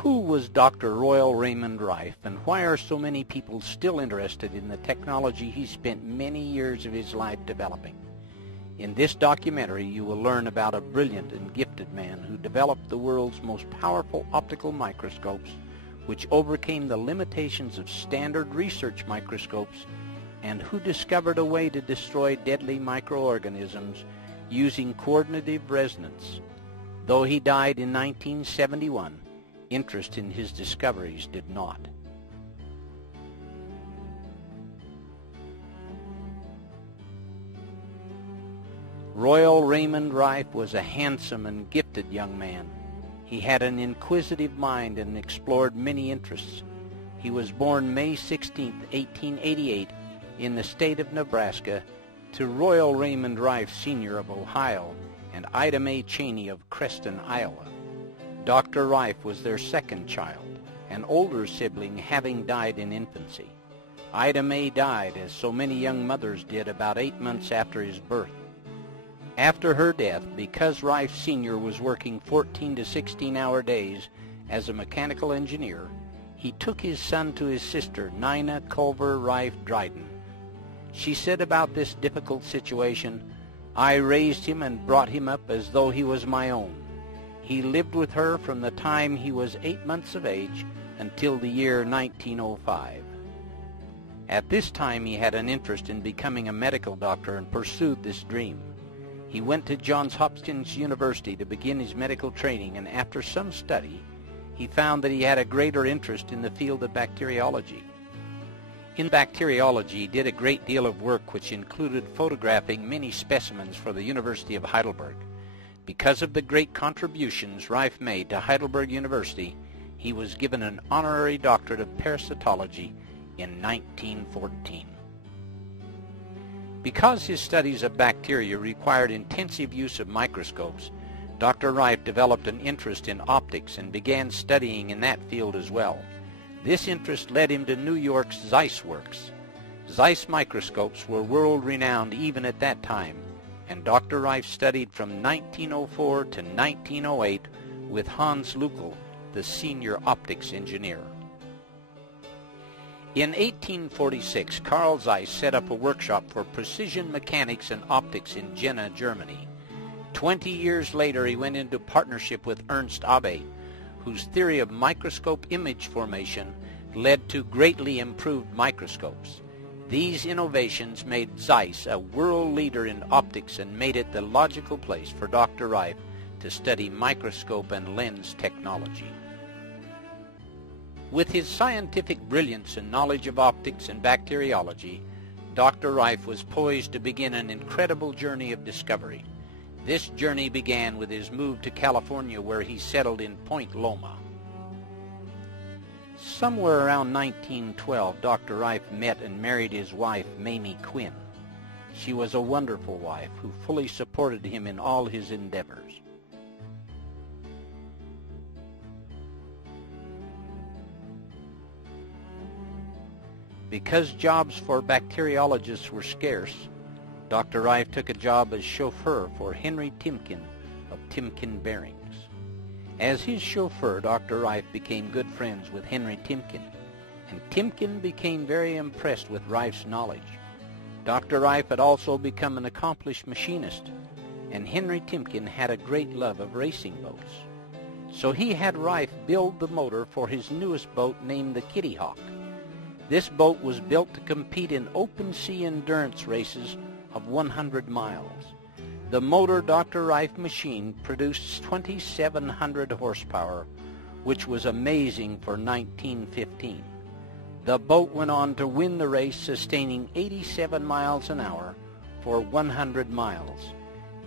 Who was Dr. Royal Raymond Raiff, and why are so many people still interested in the technology he spent many years of his life developing? In this documentary, you will learn about a brilliant and gifted man who developed the world's most powerful optical microscopes, which overcame the limitations of standard research microscopes, and who discovered a way to destroy deadly microorganisms using coordinative resonance. Though he died in 1971, interest in his discoveries did not. Royal Raymond Raiff was a handsome and gifted young man. He had an inquisitive mind and explored many interests. He was born May 16, 1888, in the state of Nebraska, to Royal Raymond Raiff Sr. of Ohio and Ida Mae Cheney of Creston, Iowa. Dr. Raiff was their second child, an older sibling having died in infancy. Ida Mae died, as so many young mothers did, about 8 months after his birth. After her death, because Raiff Sr. was working 14 to 16-hour days as a mechanical engineer, he took his son to his sister, Nina Culver Raiff Dryden. She said about this difficult situation, "I raised him and brought him up as though he was my own. He lived with her from the time he was 8 months of age until the year 1905. At this time he had an interest in becoming a medical doctor and pursued this dream. He went to Johns Hopkins University to begin his medical training, and after some study, he found that he had a greater interest in the field of bacteriology. In bacteriology, he did a great deal of work which included photographing many specimens for the University of Heidelberg. Because of the great contributions Raiff made to Heidelberg University, he was given an honorary doctorate of parasitology in 1914. Because his studies of bacteria required intensive use of microscopes, Dr. Raiff developed an interest in optics and began studying in that field as well. This interest led him to New York's Zeiss Works. Zeiss microscopes were world-renowned even at that time, and Dr. Raiff studied from 1904 to 1908 with Hans Lückel, the senior optics engineer. In 1846, Carl Zeiss set up a workshop for precision mechanics and optics in Jena, Germany. 20 years later, he went into partnership with Ernst Abbe, whose theory of microscope image formation led to greatly improved microscopes. These innovations made Zeiss a world leader in optics and made it the logical place for Dr. Raiff to study microscope and lens technology. With his scientific brilliance and knowledge of optics and bacteriology, Dr. Raiff was poised to begin an incredible journey of discovery. This journey began with his move to California, where he settled in Point Loma. Somewhere around 1912, Dr. Raiff met and married his wife, Mamie Quinn. She was a wonderful wife who fully supported him in all his endeavors. Because jobs for bacteriologists were scarce, Dr. Raiff took a job as chauffeur for Henry Timken of Timken Bearings. As his chauffeur, Dr. Raiff became good friends with Henry Timken, and Timken became very impressed with Raiff's knowledge. Dr. Raiff had also become an accomplished machinist, and Henry Timken had a great love of racing boats. So he had Raiff build the motor for his newest boat named the Kitty Hawk. This boat was built to compete in open sea endurance races of 100 miles. The motor Dr. Raiff machined produced 2,700 horsepower, which was amazing for 1915. The boat went on to win the race, sustaining 87 miles an hour for 100 miles.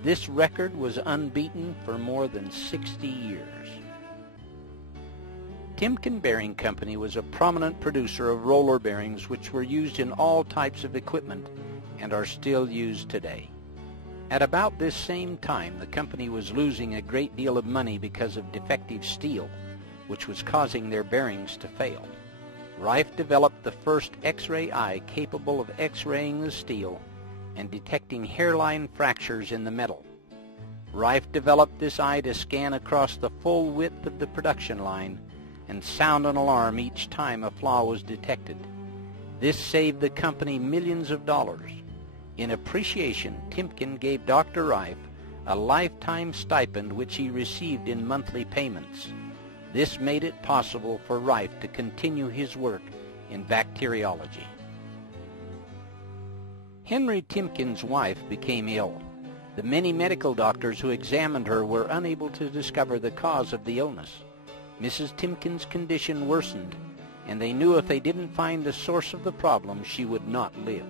This record was unbeaten for more than 60 years. Timken Bearing Company was a prominent producer of roller bearings which were used in all types of equipment and are still used today. At about this same time, the company was losing a great deal of money because of defective steel, which was causing their bearings to fail. Raiff developed the first X-ray eye capable of X-raying the steel and detecting hairline fractures in the metal. Raiff developed this eye to scan across the full width of the production line, and sound an alarm each time a flaw was detected. This saved the company millions of dollars. In appreciation, Timken gave Dr. Raiff a lifetime stipend which he received in monthly payments. This made it possible for Raiff to continue his work in bacteriology. Henry Timken's wife became ill. The many medical doctors who examined her were unable to discover the cause of the illness. Mrs. Timken's condition worsened, and they knew if they didn't find the source of the problem, she would not live.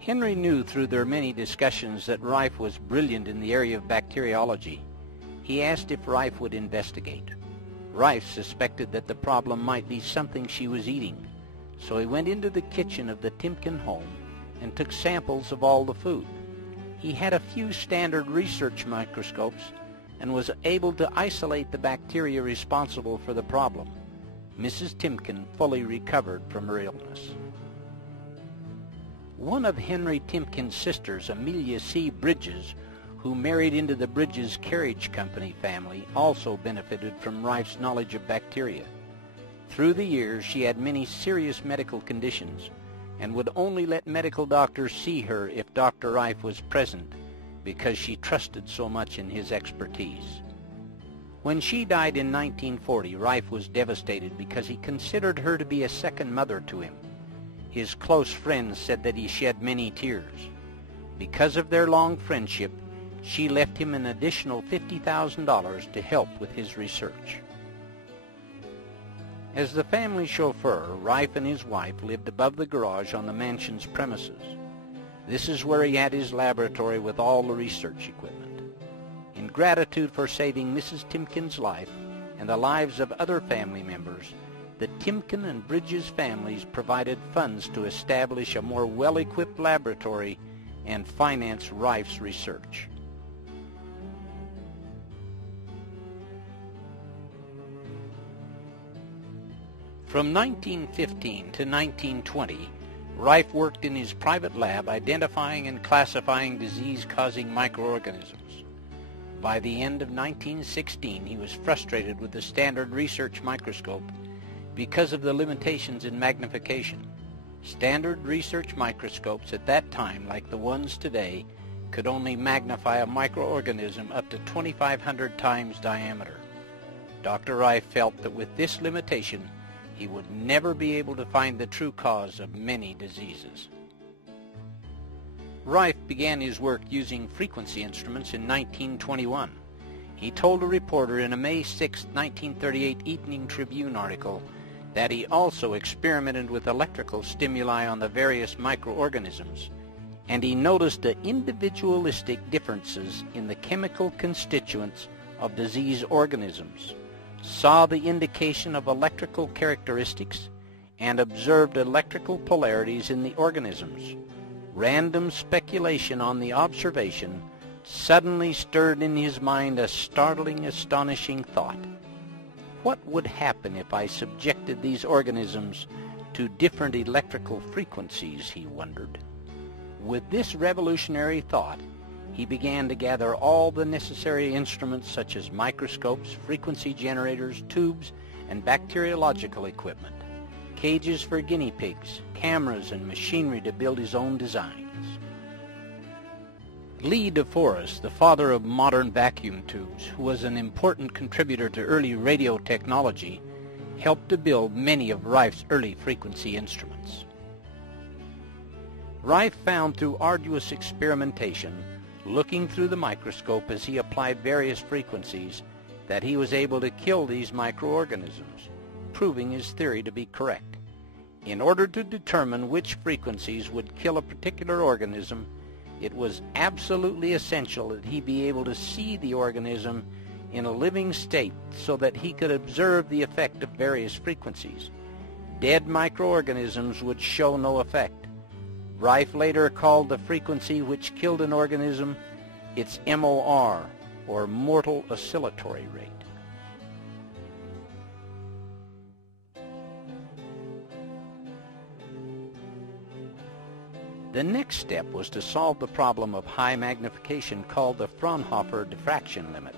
Henry knew through their many discussions that Raiff was brilliant in the area of bacteriology. He asked if Raiff would investigate. Raiff suspected that the problem might be something she was eating, so he went into the kitchen of the Timken home and took samples of all the food. He had a few standard research microscopes and was able to isolate the bacteria responsible for the problem. Mrs. Timken fully recovered from her illness. One of Henry Timken's sisters, Amelia C. Bridges, who married into the Bridges Carriage Company family, also benefited from Raiff's knowledge of bacteria. Through the years, she had many serious medical conditions and would only let medical doctors see her if Dr. Raiff was present because she trusted so much in his expertise. When she died in 1940, Raiff was devastated because he considered her to be a second mother to him. His close friends said that he shed many tears. Because of their long friendship, she left him an additional $50,000 to help with his research. As the family chauffeur, Raiff and his wife lived above the garage on the mansion's premises. This is where he had his laboratory with all the research equipment. In gratitude for saving Mrs. Timken's life and the lives of other family members, the Timken and Bridges families provided funds to establish a more well-equipped laboratory and finance Raiff's research. From 1915 to 1920, Raiff worked in his private lab identifying and classifying disease-causing microorganisms. By the end of 1916, he was frustrated with the standard research microscope because of the limitations in magnification. Standard research microscopes at that time, like the ones today, could only magnify a microorganism up to 2,500 times diameter. Dr. Raiff felt that with this limitation, he would never be able to find the true cause of many diseases. Raiff began his work using frequency instruments in 1921. He told a reporter in a May 6, 1938 Evening Tribune article that he also experimented with electrical stimuli on the various microorganisms, and he noticed the individualistic differences in the chemical constituents of disease organisms, saw the indication of electrical characteristics, and observed electrical polarities in the organisms. Random speculation on the observation suddenly stirred in his mind a startling, astonishing thought. What would happen if I subjected these organisms to different electrical frequencies, he wondered. With this revolutionary thought, he began to gather all the necessary instruments such as microscopes, frequency generators, tubes, and bacteriological equipment, cages for guinea pigs, cameras, and machinery to build his own designs. Lee DeForest, the father of modern vacuum tubes, who was an important contributor to early radio technology, helped to build many of Raiff's early frequency instruments. Raiff found through arduous experimentation, looking through the microscope as he applied various frequencies, that he was able to kill these microorganisms, proving his theory to be correct. In order to determine which frequencies would kill a particular organism, it was absolutely essential that he be able to see the organism in a living state so that he could observe the effect of various frequencies. Dead microorganisms would show no effect. Raiff later called the frequency which killed an organism its MOR, or mortal oscillatory rate. The next step was to solve the problem of high magnification called the Fraunhofer diffraction limit.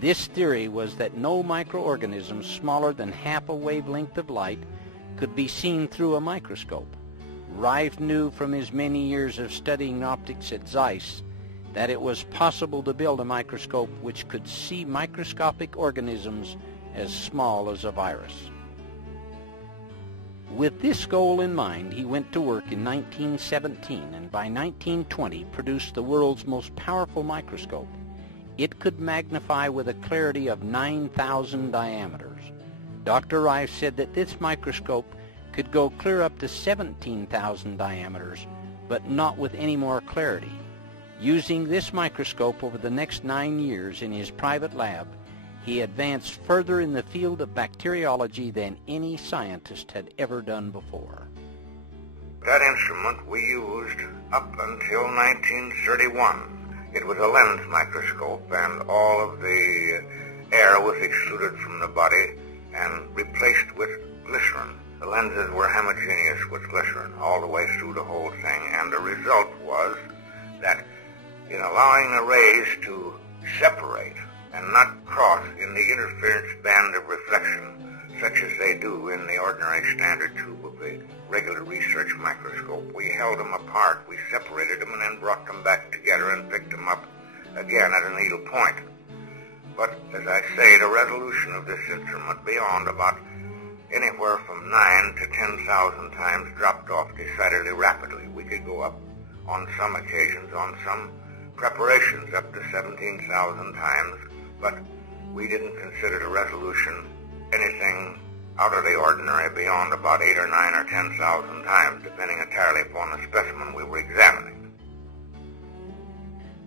This theory was that no microorganisms smaller than half a wavelength of light could be seen through a microscope. Raiff knew from his many years of studying optics at Zeiss that it was possible to build a microscope which could see microscopic organisms as small as a virus. With this goal in mind, he went to work in 1917 and by 1920 produced the world's most powerful microscope. It could magnify with a clarity of 9,000 diameters. Dr. Raiff said that this microscope could go clear up to 17,000 diameters, but not with any more clarity. Using this microscope over the next 9 years in his private lab, he advanced further in the field of bacteriology than any scientist had ever done before. That instrument we used up until 1931. It was a lens microscope, and all of the air was extruded from the body and replaced with glycerin. The lenses were homogeneous with glycerin all the way through the whole thing, and the result was that in allowing the rays to separate and not cross in the interference band of reflection, such as they do in the ordinary standard tube of the regular research microscope, we held them apart, we separated them, and then brought them back together and picked them up again at a needle point. But, as I say, the resolution of this instrument beyond about anywhere from 9 to 10,000 times dropped off decidedly rapidly. We could go up on some occasions, on some preparations, up to 17,000 times, but we didn't consider the resolution anything out of the ordinary beyond about 8 or 9 or 10,000 times, depending entirely upon the specimen we were examining.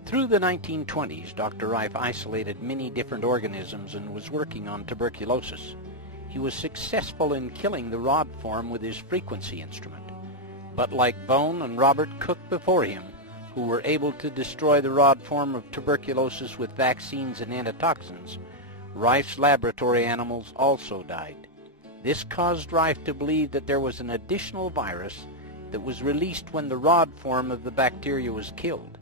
Through the 1920s, Dr. Raiff isolated many different organisms and was working on tuberculosis. He was successful in killing the rod form with his frequency instrument. But like Bone and Robert Cook before him, who were able to destroy the rod form of tuberculosis with vaccines and antitoxins, Raiff's laboratory animals also died. This caused Raiff to believe that there was an additional virus that was released when the rod form of the bacteria was killed.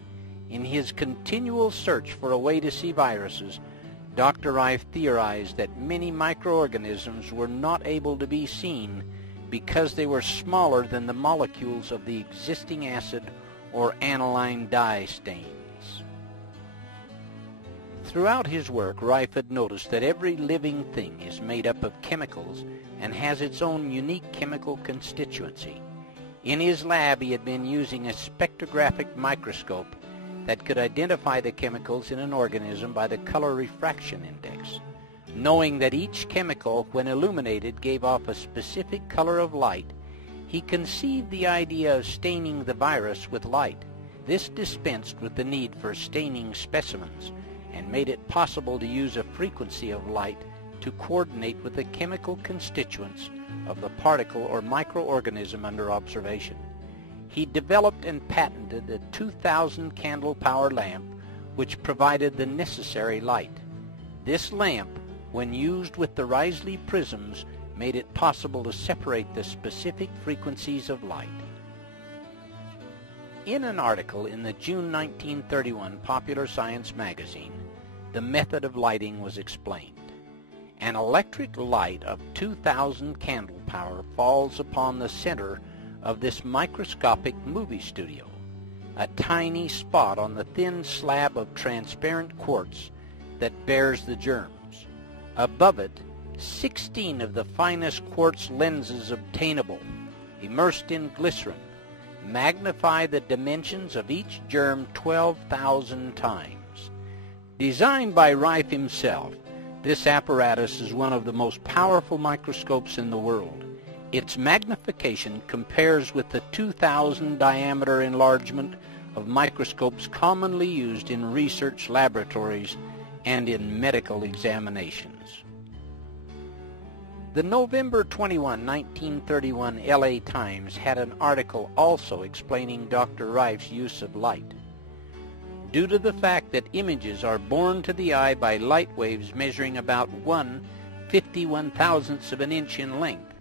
In his continual search for a way to see viruses, Dr. Raiff theorized that many microorganisms were not able to be seen because they were smaller than the molecules of the existing acid or aniline dye stains. Throughout his work, Raiff had noticed that every living thing is made up of chemicals and has its own unique chemical constituency. In his lab, he had been using a spectrographic microscope that could identify the chemicals in an organism by the color refraction index. Knowing that each chemical, when illuminated, gave off a specific color of light, he conceived the idea of staining the virus with light. This dispensed with the need for staining specimens and made it possible to use a frequency of light to coordinate with the chemical constituents of the particle or microorganism under observation. He developed and patented a 2,000 candle power lamp which provided the necessary light. This lamp, when used with the Risley prisms, made it possible to separate the specific frequencies of light. In an article in the June 1931 Popular Science magazine, the method of lighting was explained. An electric light of 2,000 candle power falls upon the center of this microscopic movie studio, a tiny spot on the thin slab of transparent quartz that bears the germs. Above it, 16 of the finest quartz lenses obtainable, immersed in glycerin, magnify the dimensions of each germ 12,000 times. Designed by Raiff himself, this apparatus is one of the most powerful microscopes in the world. Its magnification compares with the 2,000 diameter enlargement of microscopes commonly used in research laboratories and in medical examinations. The November 21, 1931 LA Times had an article also explaining Dr. Raiff's use of light. Due to the fact that images are borne to the eye by light waves measuring about 1/51,000th of an inch in length,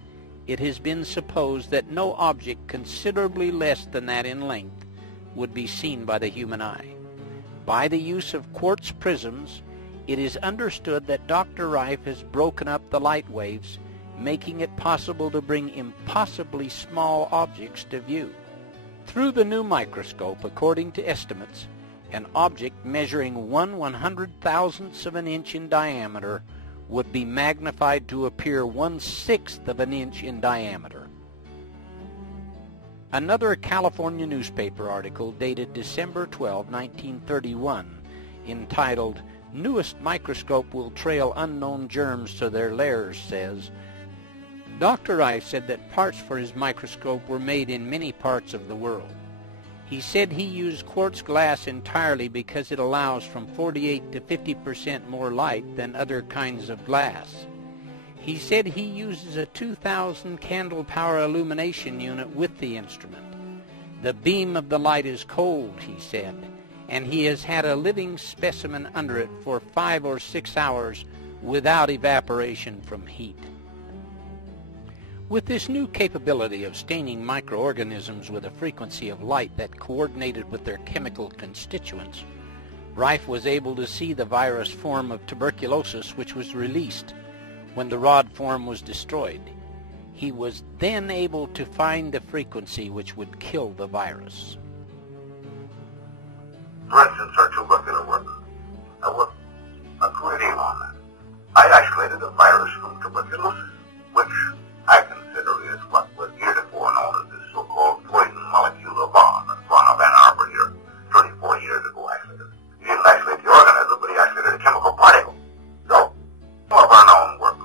it has been supposed that no object considerably less than that in length would be seen by the human eye. By the use of quartz prisms, It is understood that Dr. Raiff has broken up the light waves, making it possible to bring impossibly small objects to view. Through the new microscope, according to estimates, an object measuring 1/100,000th of an inch in diameter would be magnified to appear 1/6 of an inch in diameter. Another California newspaper article dated December 12, 1931, entitled "Newest Microscope Will Trail Unknown Germs to Their Lairs," says, Dr. Raiff said that parts for his microscope were made in many parts of the world. He said he used quartz glass entirely because it allows from 48 to 50% more light than other kinds of glass. He said he uses a 2,000 candle power illumination unit with the instrument. The beam of the light is cold, he said, and he has had a living specimen under it for 5 or 6 hours without evaporation from heat. With this new capability of staining microorganisms with a frequency of light that coordinated with their chemical constituents, Raiff was able to see the virus form of tuberculosis which was released when the rod form was destroyed. He was then able to find the frequency which would kill the virus. For instance, our tubercular work. I worked a great deal on that. I isolated a virus from tuberculosis, which I consider is what was heretofore known as the so-called poison molecular bomb in front of Ann Arbor here 34 years ago, isolated. He didn't isolate the organism, but he isolated a chemical particle. So, more of our known work.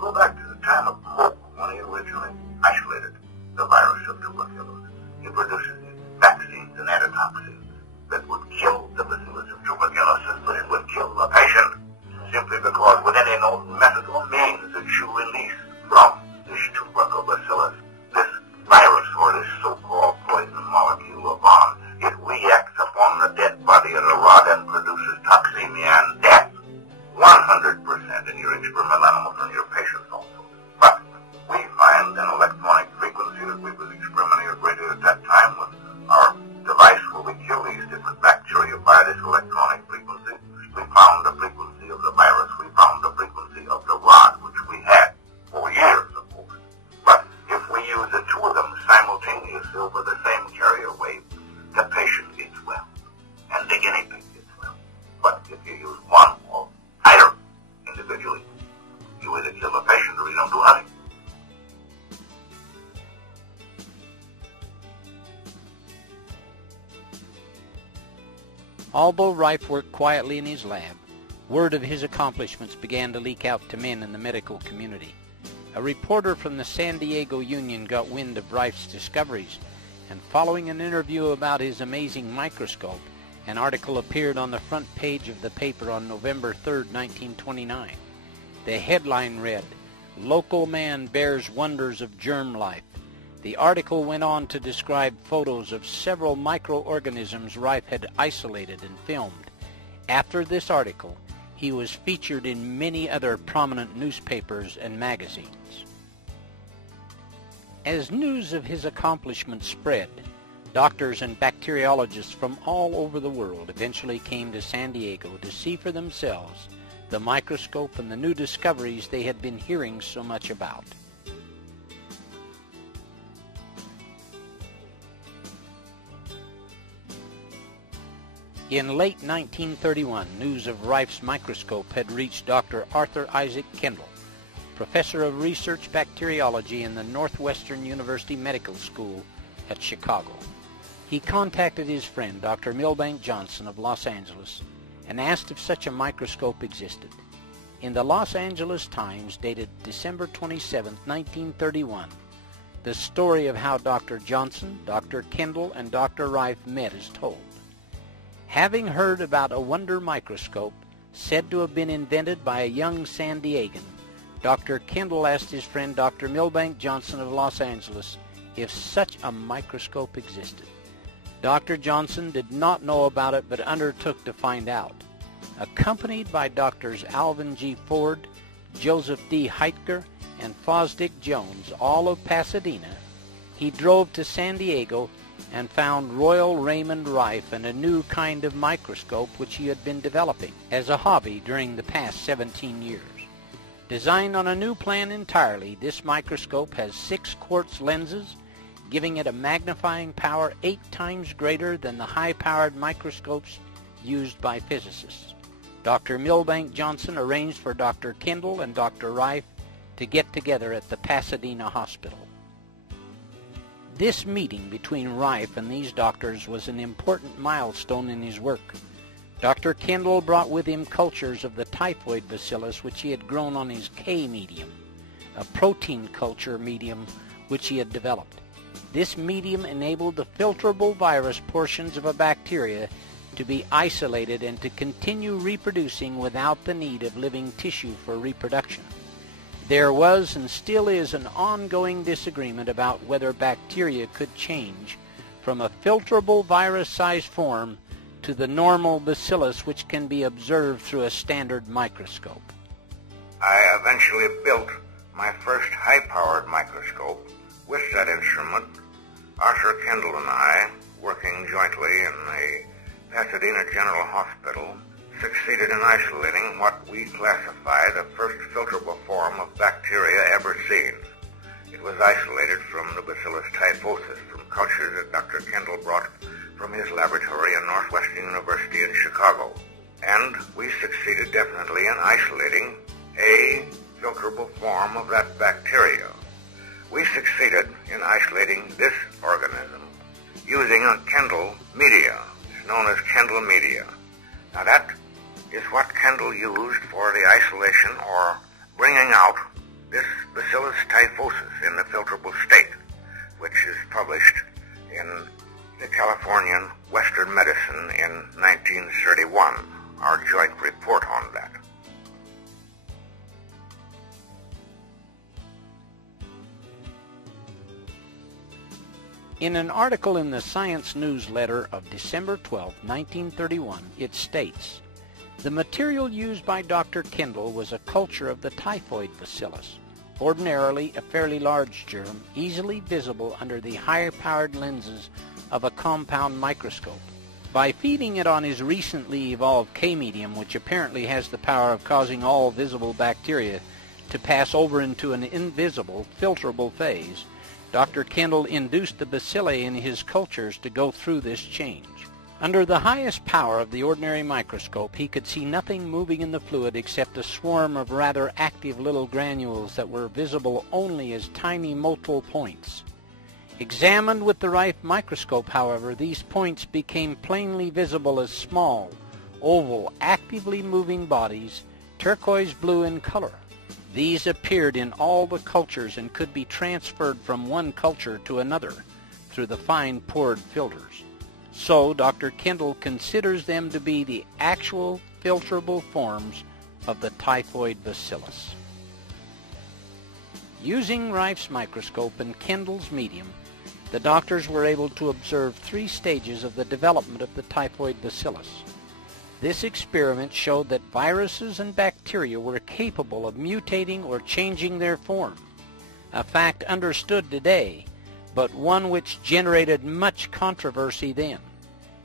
Go back to the time of Pope when he originally isolated the virus of tuberculosis. He produces vaccines and antitoxins that would kill the bacillus of tuberculosis, but it would kill the patient simply because with any known method or means that you release from this tubercle bacillus, this virus or this so-called poison molecular bomb, it reacts upon the dead body of the rod and produces toxemia and death. 100% in your experimental animals and your patients also. But we find an electronic frequency that we was experimenting at that time with our device where we kill these different bacteria by this electronic frequency. We found the frequency of the virus. We found the frequency of the rod, which we had for years, of course. But if we use the two of them simultaneously over the same carrier wave, the patient gets well, and the guinea pig gets well. But if you use one or either individually, you either kill the patient or you don't do nothing. Although Raiff worked quietly in his lab, word of his accomplishments began to leak out to men in the medical community. A reporter from the San Diego Union got wind of Raif's discoveries, and following an interview about his amazing microscope, an article appeared on the front page of the paper on November 3, 1929. The headline read, "Local Man Bears Wonders of Germ Life." The article went on to describe photos of several microorganisms Raiff had isolated and filmed. After this article, he was featured in many other prominent newspapers and magazines. As news of his accomplishments spread, doctors and bacteriologists from all over the world eventually came to San Diego to see for themselves the microscope and the new discoveries they had been hearing so much about. In late 1931, news of Raif's microscope had reached Dr. Arthur Isaac Kendall, professor of research bacteriology in the Northwestern University Medical School at Chicago. He contacted his friend, Dr. Milbank Johnson of Los Angeles, and asked if such a microscope existed. In the Los Angeles Times, dated December 27, 1931, the story of how Dr. Johnson, Dr. Kendall, and Dr. Raiff met is told. Having heard about a wonder microscope said to have been invented by a young San Diegan, Dr. Kendall asked his friend Dr. Milbank Johnson of Los Angeles if such a microscope existed. Dr. Johnson did not know about it but undertook to find out. Accompanied by Drs. Alvin G. Ford, Joseph D. Heitker, and Fosdick Jones, all of Pasadena, he drove to San Diego and found Royal Raymond Raiff and a new kind of microscope which he had been developing as a hobby during the past 17 years. Designed on a new plan entirely, this microscope has 6 quartz lenses, giving it a magnifying power 8 times greater than the high-powered microscopes used by physicists. Dr. Milbank Johnson arranged for Dr. Kendall and Dr. Raiff to get together at the Pasadena hospital. This meeting between Raiff and these doctors was an important milestone in his work. Dr. Kendall brought with him cultures of the typhoid bacillus which he had grown on his K medium, a protein culture medium which he had developed. This medium enabled the filterable virus portions of a bacteria to be isolated and to continue reproducing without the need of living tissue for reproduction. There was and still is an ongoing disagreement about whether bacteria could change from a filterable virus-sized form to the normal bacillus which can be observed through a standard microscope. I eventually built my first high-powered microscope with that instrument. Arthur Kendall and I, working jointly in the Pasadena General Hospital, succeeded in isolating what we classify the first filterable form of bacteria ever seen. It was isolated from the Bacillus typhosus from cultures that Dr. Kendall brought from his laboratory in Northwestern University in Chicago. And we succeeded definitely in isolating a filterable form of that bacteria. We succeeded in isolating this organism using a Kendall media. It's known as Kendall media. Now that is what Kendall used for the isolation or bringing out this Bacillus typhosus in the filterable state, which is published in the Californian Western Medicine in 1931, our joint report on that. In an article in the Science Newsletter of December 12, 1931, it states, "The material used by Dr. Kendall was a culture of the typhoid bacillus, ordinarily a fairly large germ, easily visible under the higher-powered lenses of a compound microscope. By feeding it on his recently evolved K-medium, which apparently has the power of causing all visible bacteria to pass over into an invisible, filterable phase, Dr. Kendall induced the bacilli in his cultures to go through this change. Under the highest power of the ordinary microscope, he could see nothing moving in the fluid except a swarm of rather active little granules that were visible only as tiny motile points. Examined with the Raiff microscope, however, these points became plainly visible as small, oval, actively moving bodies, turquoise blue in color. These appeared in all the cultures and could be transferred from one culture to another through the fine pored filters. So Dr. Kendall considers them to be the actual filterable forms of the typhoid bacillus." Using Raiff's microscope and Kendall's medium, the doctors were able to observe 3 stages of the development of the typhoid bacillus. This experiment showed that viruses and bacteria were capable of mutating or changing their form, a fact understood today, but one which generated much controversy then.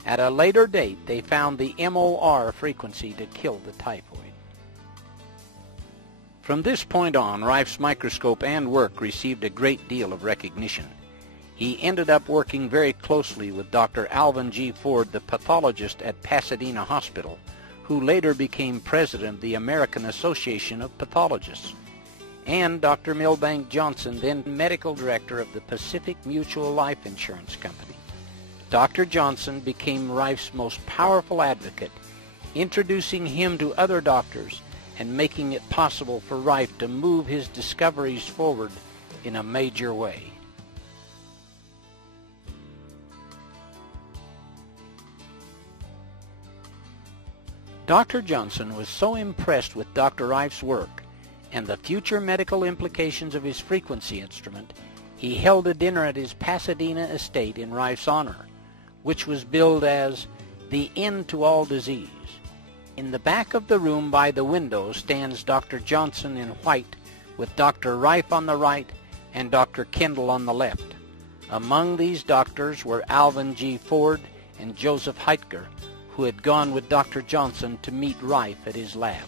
At a later date, they found the MOR frequency to kill the typhoid. From this point on, Raiff's microscope and work received a great deal of recognition. He ended up working very closely with Dr. Alvin G. Ford, the pathologist at Pasadena Hospital, who later became president of the American Association of Pathologists, and Dr. Milbank Johnson, then medical director of the Pacific Mutual Life Insurance Company. Dr. Johnson became Raiff's most powerful advocate, introducing him to other doctors and making it possible for Raiff to move his discoveries forward in a major way. Dr. Johnson was so impressed with Dr. Raiff's work and the future medical implications of his frequency instrument, he held a dinner at his Pasadena estate in Raiff's honor, which was billed as the end to all disease. In the back of the room by the window stands Dr. Johnson in white, with Dr. Raiff on the right and Dr. Kendall on the left. Among these doctors were Alvin G. Ford and Joseph Heitger, who had gone with Dr. Johnson to meet Raiff at his lab.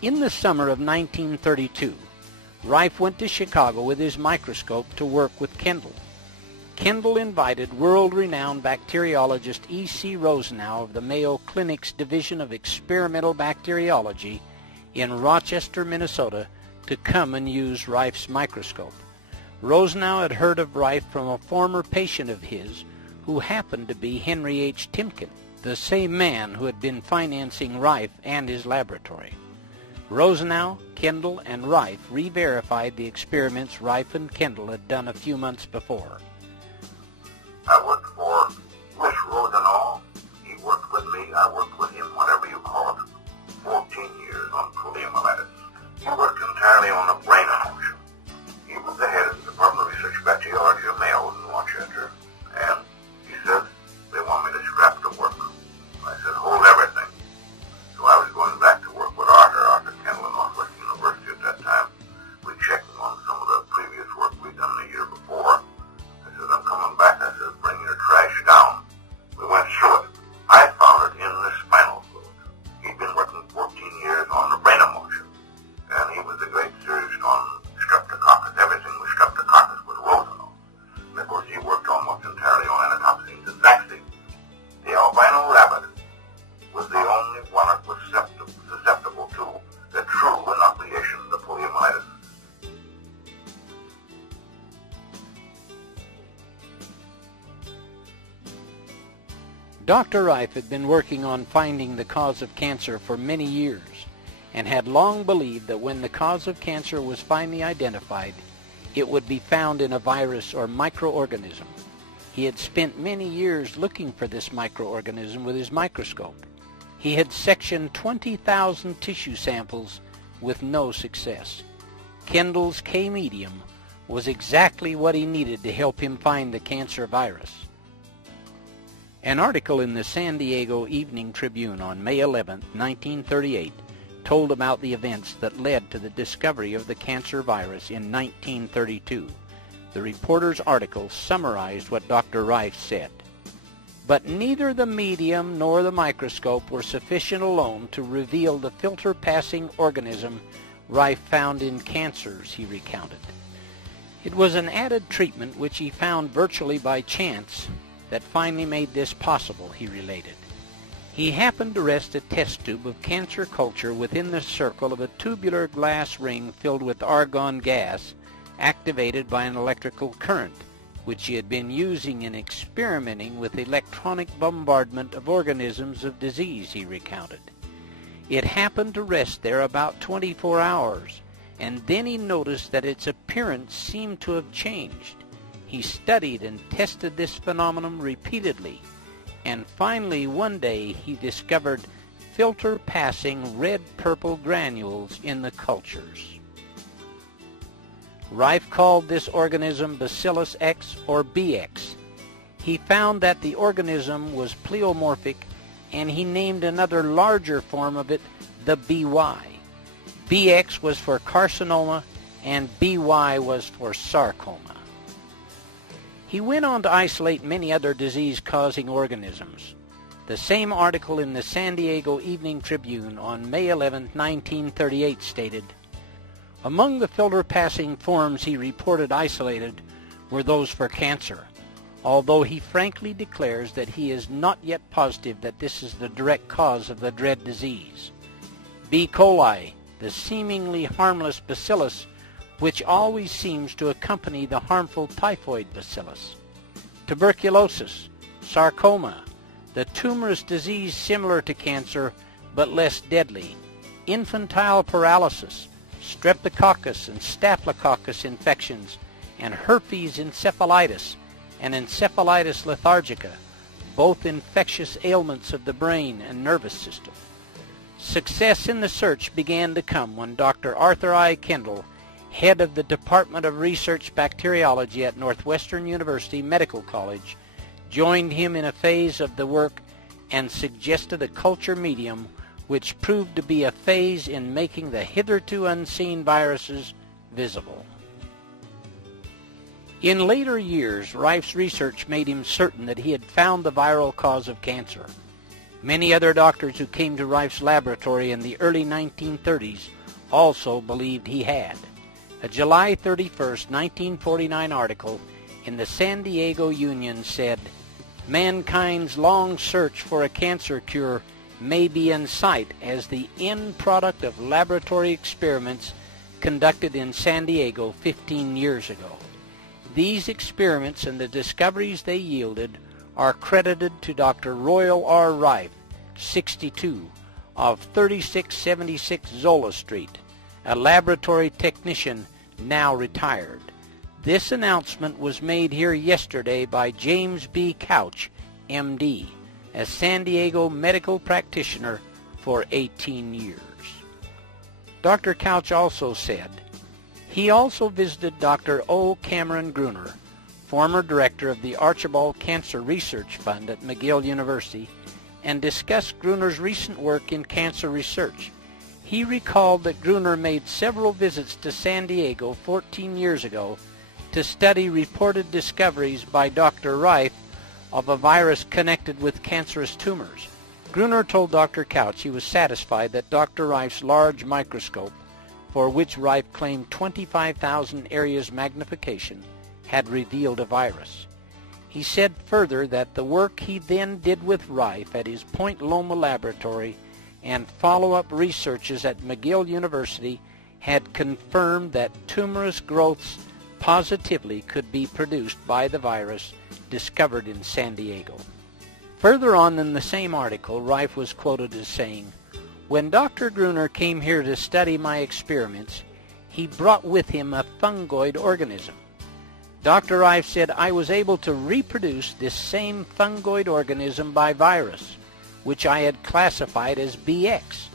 In the summer of 1932, Raiff went to Chicago with his microscope to work with Kendall. Kendall invited world-renowned bacteriologist E.C. Rosenau of the Mayo Clinic's Division of Experimental Bacteriology in Rochester, Minnesota, to come and use Raiff's microscope. Rosenau had heard of Raiff from a former patient of his who happened to be Henry H. Timken, the same man who had been financing Raiff and his laboratory. Rosenau, Kendall, and Raiff re-verified the experiments Raiff and Kendall had done a few months before. I worked for Miss Rosenau. He worked with me. I worked with him, whatever you call it, 14 years on poliomyelitis. He worked entirely on the brain emotion. He was the head of the Department of Research Bacteriology of Mayo in Rochester, and he said, they want me to scrap the work. I said, hold everything. So I was going back to work with Arthur Kendall at Northwestern University at that time. We checked on some of the previous work we'd done the year before. I said, I'm coming back. I said, bring your trash down. We went through it. I found it in the spinal fluid. He'd been working 14 years on the brain emotion, and he was a great surgeon on streptococcus. Everything was streptococcus with Rosenau. And of course, he worked almost entirely on anatoxins and vaccines. The albino rabbit was the only one that was susceptible to the true inoculation of the poliomyelitis. Dr. Raiff had been working on finding the cause of cancer for many years and had long believed that when the cause of cancer was finally identified, it would be found in a virus or microorganism. He had spent many years looking for this microorganism with his microscope. He had sectioned 20,000 tissue samples with no success. Kendall's K-medium was exactly what he needed to help him find the cancer virus. An article in the San Diego Evening Tribune on May 11, 1938, told about the events that led to the discovery of the cancer virus in 1932. The reporter's article summarized what Dr. Raiff said. But neither the medium nor the microscope were sufficient alone to reveal the filter-passing organism Raiff found in cancers, he recounted. It was an added treatment which he found virtually by chance that finally made this possible, he related. He happened to rest a test tube of cancer culture within the circle of a tubular glass ring filled with argon gas activated by an electrical current, which he had been using in experimenting with electronic bombardment of organisms of disease, he recounted. It happened to rest there about 24 hours, and then he noticed that its appearance seemed to have changed. He studied and tested this phenomenon repeatedly, and finally one day he discovered filter-passing red-purple granules in the cultures. Raiff called this organism Bacillus X or BX. He found that the organism was pleomorphic, and he named another larger form of it the BY. BX was for carcinoma and BY was for sarcoma. He went on to isolate many other disease-causing organisms. The same article in the San Diego Evening Tribune on May 11, 1938 stated, among the filter-passing forms he reported isolated were those for cancer, although he frankly declares that he is not yet positive that this is the direct cause of the dread disease. B. coli, the seemingly harmless bacillus, which always seems to accompany the harmful typhoid bacillus. Tuberculosis, sarcoma, the tumorous disease similar to cancer but less deadly, infantile paralysis, streptococcus and staphylococcus infections, and herpes encephalitis and encephalitis lethargica, both infectious ailments of the brain and nervous system. Success in the search began to come when Dr. Arthur I. Kendall, head of the Department of Research Bacteriology at Northwestern University Medical College, joined him in a phase of the work and suggested a culture medium which proved to be a phase in making the hitherto unseen viruses visible. In later years, Rife's research made him certain that he had found the viral cause of cancer. Many other doctors who came to Rife's laboratory in the early 1930s also believed he had. A July 31, 1949 article in the San Diego Union said, "Mankind's long search for a cancer cure may be in sight as the end product of laboratory experiments conducted in San Diego 15 years ago. These experiments and the discoveries they yielded are credited to Dr. Royal R. Raiff, 62, of 3676 Zola Street, a laboratory technician now retired. This announcement was made here yesterday by James B. Couch, M.D., a San Diego medical practitioner for 18 years. Dr. Couch also said, he also visited Dr. O. Cameron Gruner, former director of the Archibald Cancer Research Fund at McGill University, and discussed Gruner's recent work in cancer research. He recalled that Gruner made several visits to San Diego 14 years ago to study reported discoveries by Dr. Raiff of a virus connected with cancerous tumors. Gruner told Dr. Couch he was satisfied that Dr. Raif's large microscope, for which Raiff claimed 25,000 areas magnification, had revealed a virus. He said further that the work he then did with Raiff at his Point Loma laboratory and follow-up researches at McGill University had confirmed that tumorous growths positively could be produced by the virus discovered in San Diego. Further on in the same article, Raiff was quoted as saying, "When Dr. Gruner came here to study my experiments, he brought with him a fungoid organism. Dr. Raiff said I was able to reproduce this same fungoid organism by virus, which I had classified as BX.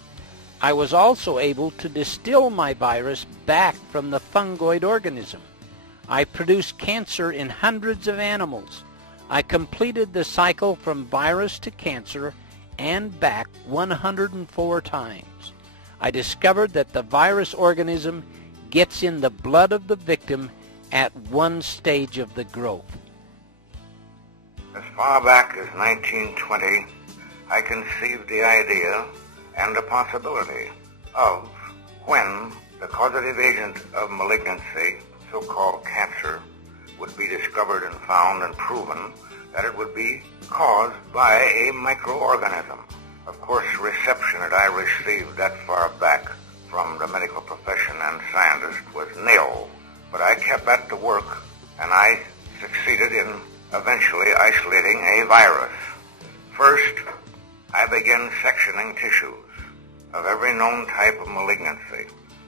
I was also able to distill my virus back from the fungoid organism. I produced cancer in hundreds of animals. I completed the cycle from virus to cancer and back 104 times. I discovered that the virus organism gets in the blood of the victim at one stage of the growth." As far back as 1920, I conceived the idea and the possibility of when the causative agent of malignancy, so-called cancer, would be discovered and found and proven that it would be caused by a microorganism. Of course, reception that I received that far back from the medical profession and scientists was nil, but I kept at the work and I succeeded in eventually isolating a virus. First, I began sectioning tissues of every known type of malignancy.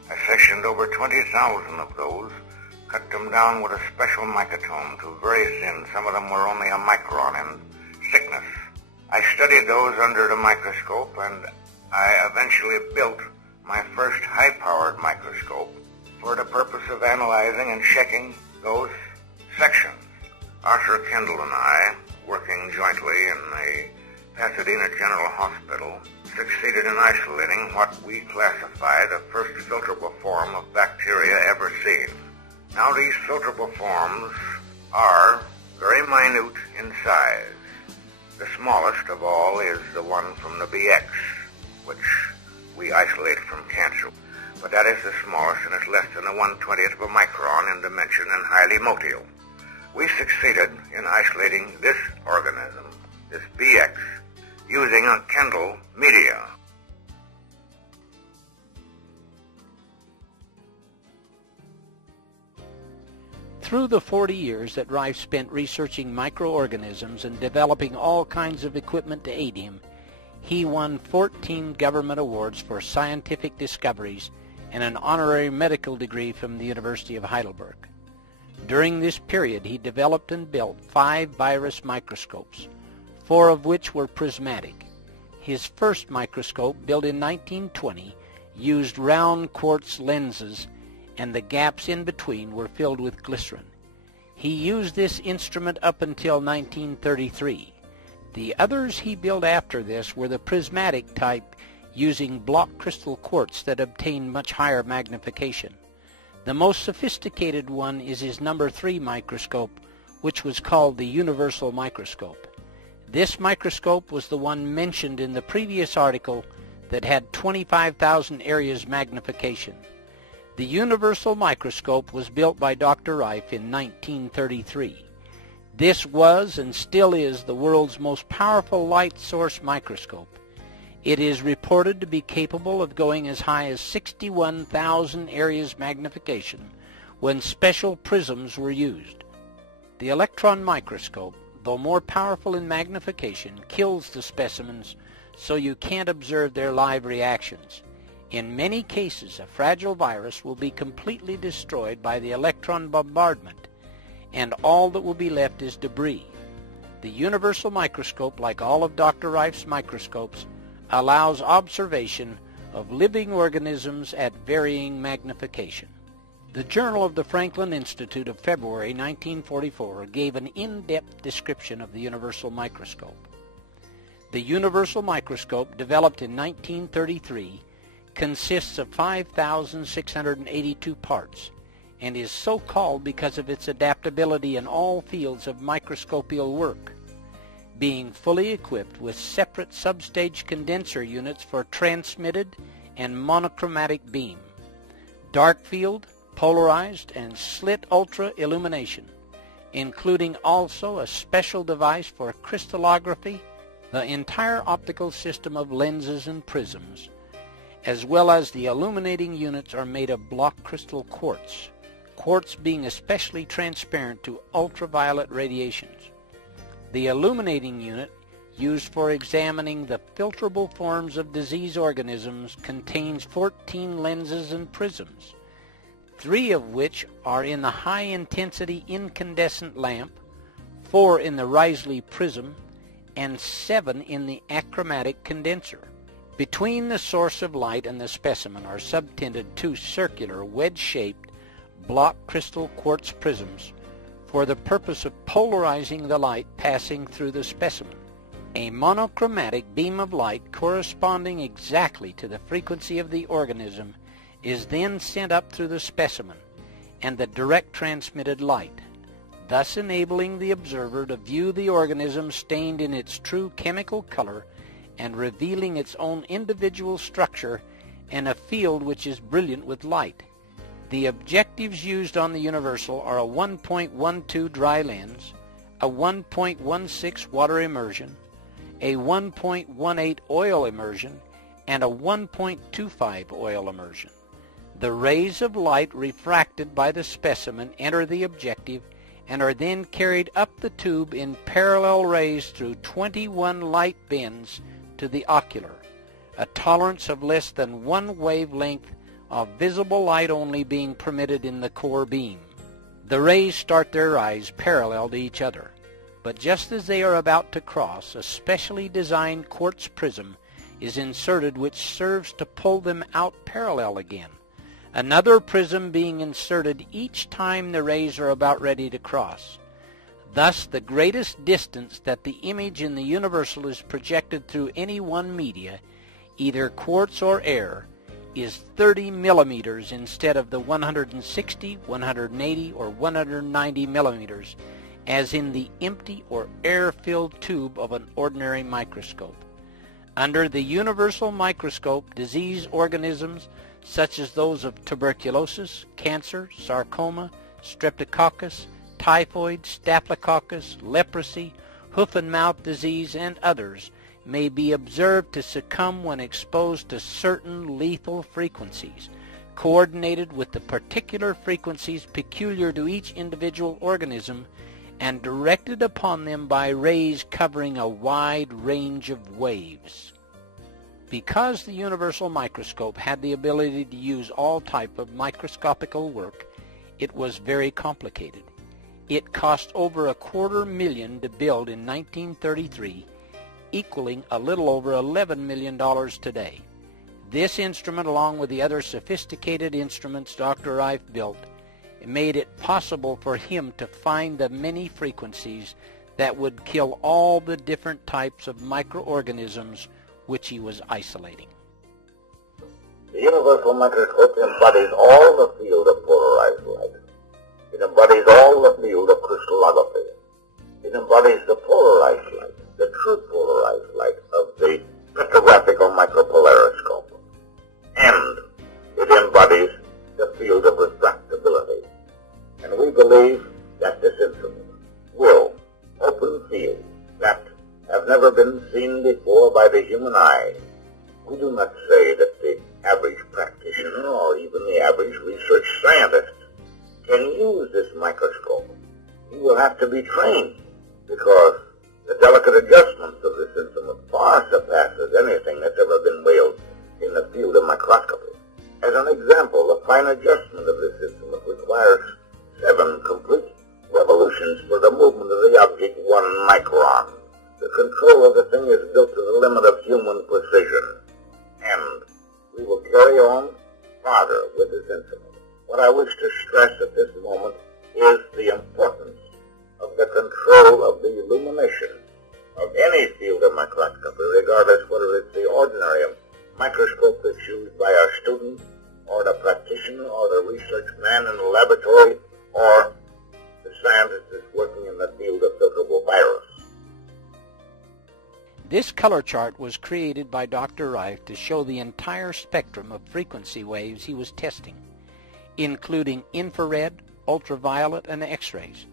I sectioned over 20,000 of those, cut them down with a special microtome to very thin. Some of them were only a micron in thickness. I studied those under the microscope, and I eventually built my first high-powered microscope for the purpose of analyzing and checking those sections. Arthur Kendall and I, working jointly in the Pasadena General Hospital, succeeded in isolating what we classify the first filterable form of bacteria ever seen. Now these filterable forms are very minute in size. The smallest of all is the one from the BX, which we isolate from cancer. But that is the smallest and is less than a 1/20th of a micron in dimension and highly motile. We succeeded in isolating this organism, this BX, using a Kendall media. Through the 40 years that Raiff spent researching microorganisms and developing all kinds of equipment to aid him, he won 14 government awards for scientific discoveries and an honorary medical degree from the University of Heidelberg. During this period, he developed and built 5 virus microscopes, 4 of which were prismatic. His first microscope, built in 1920, used round quartz lenses, and the gaps in between were filled with glycerin. He used this instrument up until 1933. The others he built after this were the prismatic type, using block crystal quartz that obtained much higher magnification. The most sophisticated one is his number 3 microscope, which was called the universal microscope. This microscope was the one mentioned in the previous article that had 25,000 areas magnification. The universal microscope was built by Dr. Raiff in 1933. This was and still is the world's most powerful light source microscope. It is reported to be capable of going as high as 61,000 areas magnification when special prisms were used. The electron microscope, though more powerful in magnification, kills the specimens so you can't observe their live reactions. In many cases, a fragile virus will be completely destroyed by the electron bombardment, and all that will be left is debris. The universal microscope, like all of Dr. Raif's microscopes, allows observation of living organisms at varying magnification. The Journal of the Franklin Institute of February 1944 gave an in-depth description of the universal microscope. The universal microscope, developed in 1933, consists of 5,682 parts and is so called because of its adaptability in all fields of microscopical work, being fully equipped with separate substage condenser units for transmitted and monochromatic beam, dark field, polarized, and slit ultra illumination, including also a special device for crystallography, the entire optical system of lenses and prisms, as well as the illuminating units are made of block crystal quartz, quartz being especially transparent to ultraviolet radiations. The illuminating unit, used for examining the filterable forms of disease organisms, contains 14 lenses and prisms, 3 of which are in the high-intensity incandescent lamp, 4 in the Risley prism, and 7 in the achromatic condenser. Between the source of light and the specimen are subtended 2 circular, wedge-shaped block crystal quartz prisms for the purpose of polarizing the light passing through the specimen. A monochromatic beam of light corresponding exactly to the frequency of the organism is then sent up through the specimen and the direct transmitted light, thus enabling the observer to view the organism stained in its true chemical color and revealing its own individual structure in a field which is brilliant with light. The objectives used on the universal are a 1.12 dry lens, a 1.16 water immersion, a 1.18 oil immersion, and a 1.25 oil immersion. The rays of light refracted by the specimen enter the objective and are then carried up the tube in parallel rays through 21 light bends to the ocular, a tolerance of less than 1 wavelength of visible light only being permitted in the core beam. The rays start their rise parallel to each other, but just as they are about to cross, a specially designed quartz prism is inserted which serves to pull them out parallel again, another prism being inserted each time the rays are about ready to cross. Thus, the greatest distance that the image in the universal is projected through any one media, either quartz or air, is 30 millimeters instead of the 160, 180, or 190 millimeters, as in the empty or air-filled tube of an ordinary microscope. Under the universal microscope, disease organisms such as those of tuberculosis, cancer, sarcoma, streptococcus, typhoid, staphylococcus, leprosy, hoof and mouth disease, and others may be observed to succumb when exposed to certain lethal frequencies, coordinated with the particular frequencies peculiar to each individual organism and directed upon them by rays covering a wide range of waves. Because the universal microscope had the ability to use all type of microscopical work, it was very complicated. It cost over $250,000 to build in 1933, equaling a little over $11 million today. This instrument, along with the other sophisticated instruments Dr. Raiff built, made it possible for him to find the many frequencies that would kill all the different types of microorganisms which he was isolating. The universal microscope embodies all the field of polarized light. It embodies all the field of crystallography. It embodies the polarized light, the true polarized light of the spectrographical micropolariscope. And it embodies the field of refractability. And we believe that this instrument will open fields that have never been seen before by the human eye. We do not say that the average practitioner or even the average research scientist can use this microscope. He will have to be trained because the delicate adjustments of this instrument far surpasses anything that's ever been wielded in the field of microscopy. As an example, the fine adjustment of this instrument requires 7 complete revolutions for the movement of the object 1 micron. The control of the thing is built to the limit of human precision. And we will carry on farther with this instrument. What I wish to stress at this moment is the importance of the control of the illumination of any field of microscopy, regardless whether it's the ordinary microscope that's used by our student or the practitioner or the research man in the laboratory or the scientist that's working in the field of filterable virus. This color chart was created by Dr. Raiff to show the entire spectrum of frequency waves he was testing, including infrared, ultraviolet, and X-rays.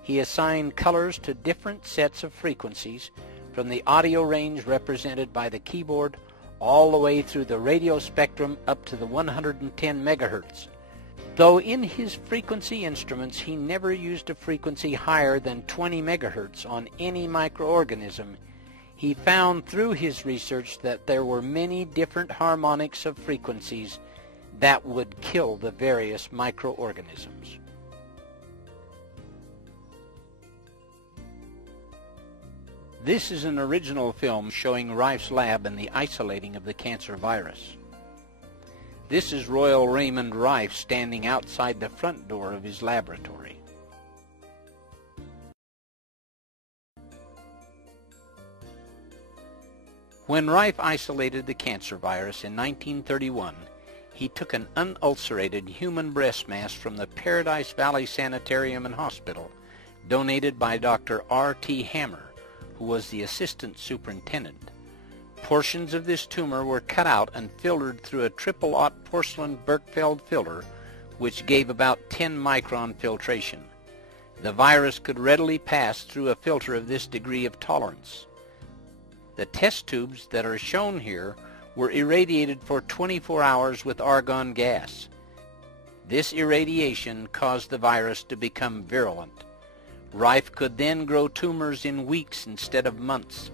He assigned colors to different sets of frequencies from the audio range represented by the keyboard all the way through the radio spectrum up to the 110 megahertz. Though in his frequency instruments he never used a frequency higher than 20 megahertz on any microorganism, he found through his research that there were many different harmonics of frequencies that would kill the various microorganisms. This is an original film showing Raiff's lab and the isolating of the cancer virus. This is Royal Raymond Raiff standing outside the front door of his laboratory. When Raiff isolated the cancer virus in 1931, he took an unulcerated human breast mass from the Paradise Valley Sanitarium and Hospital, donated by Dr. R.T. Hammer, who was the assistant superintendent. Portions of this tumor were cut out and filtered through a triple-aught porcelain Berkefeld filter, which gave about 10 micron filtration. The virus could readily pass through a filter of this degree of tolerance. The test tubes that are shown here were irradiated for 24 hours with argon gas. This irradiation caused the virus to become virulent. Raiff could then grow tumors in weeks instead of months.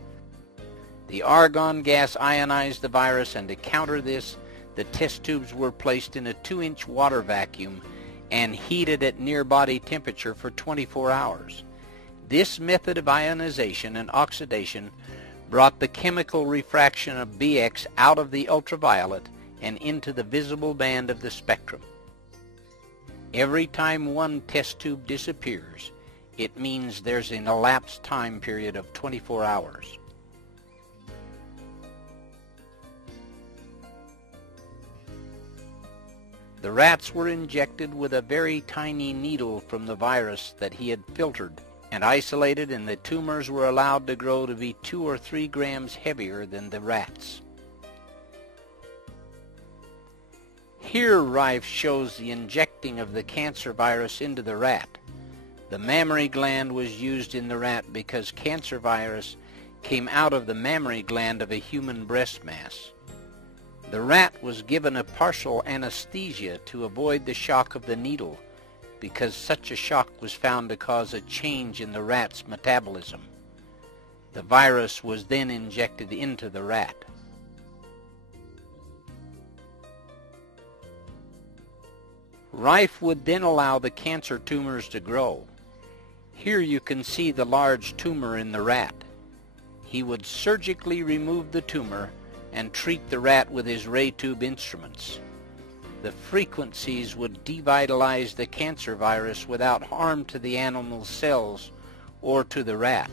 The argon gas ionized the virus, and to counter this, the test tubes were placed in a 2-inch water vacuum and heated at near body temperature for 24 hours. This method of ionization and oxidation brought the chemical refraction of BX out of the ultraviolet and into the visible band of the spectrum. Every time one test tube disappears, it means there's an elapsed time period of 24 hours. The rats were injected with a very tiny needle from the virus that he had filtered and isolated, and the tumors were allowed to grow to be 2 or 3 grams heavier than the rats. Here Raiff shows the injecting of the cancer virus into the rat. The mammary gland was used in the rat because cancer virus came out of the mammary gland of a human breast mass. The rat was given a partial anesthesia to avoid the shock of the needle, because such a shock was found to cause a change in the rat's metabolism. The virus was then injected into the rat. Raiff would then allow the cancer tumors to grow. Here you can see the large tumor in the rat. He would surgically remove the tumor and treat the rat with his ray tube instruments. The frequencies would devitalize the cancer virus without harm to the animal's cells or to the rat.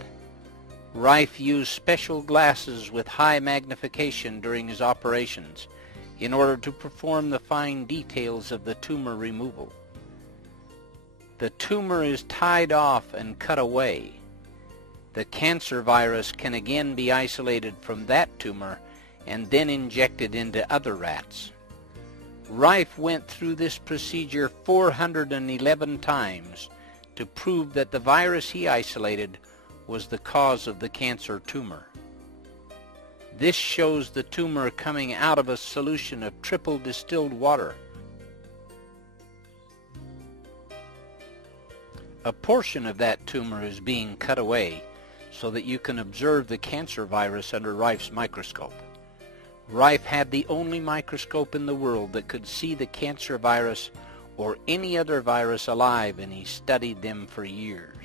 Raiff used special glasses with high magnification during his operations. in order to perform the fine details of the tumor removal. The tumor is tied off and cut away. The cancer virus can again be isolated from that tumor and then injected into other rats. Raiff went through this procedure 411 times to prove that the virus he isolated was the cause of the cancer tumor. This shows the tumor coming out of a solution of triple distilled water. A portion of that tumor is being cut away so that you can observe the cancer virus under Raiff's microscope. Raiff had the only microscope in the world that could see the cancer virus or any other virus alive, and he studied them for years.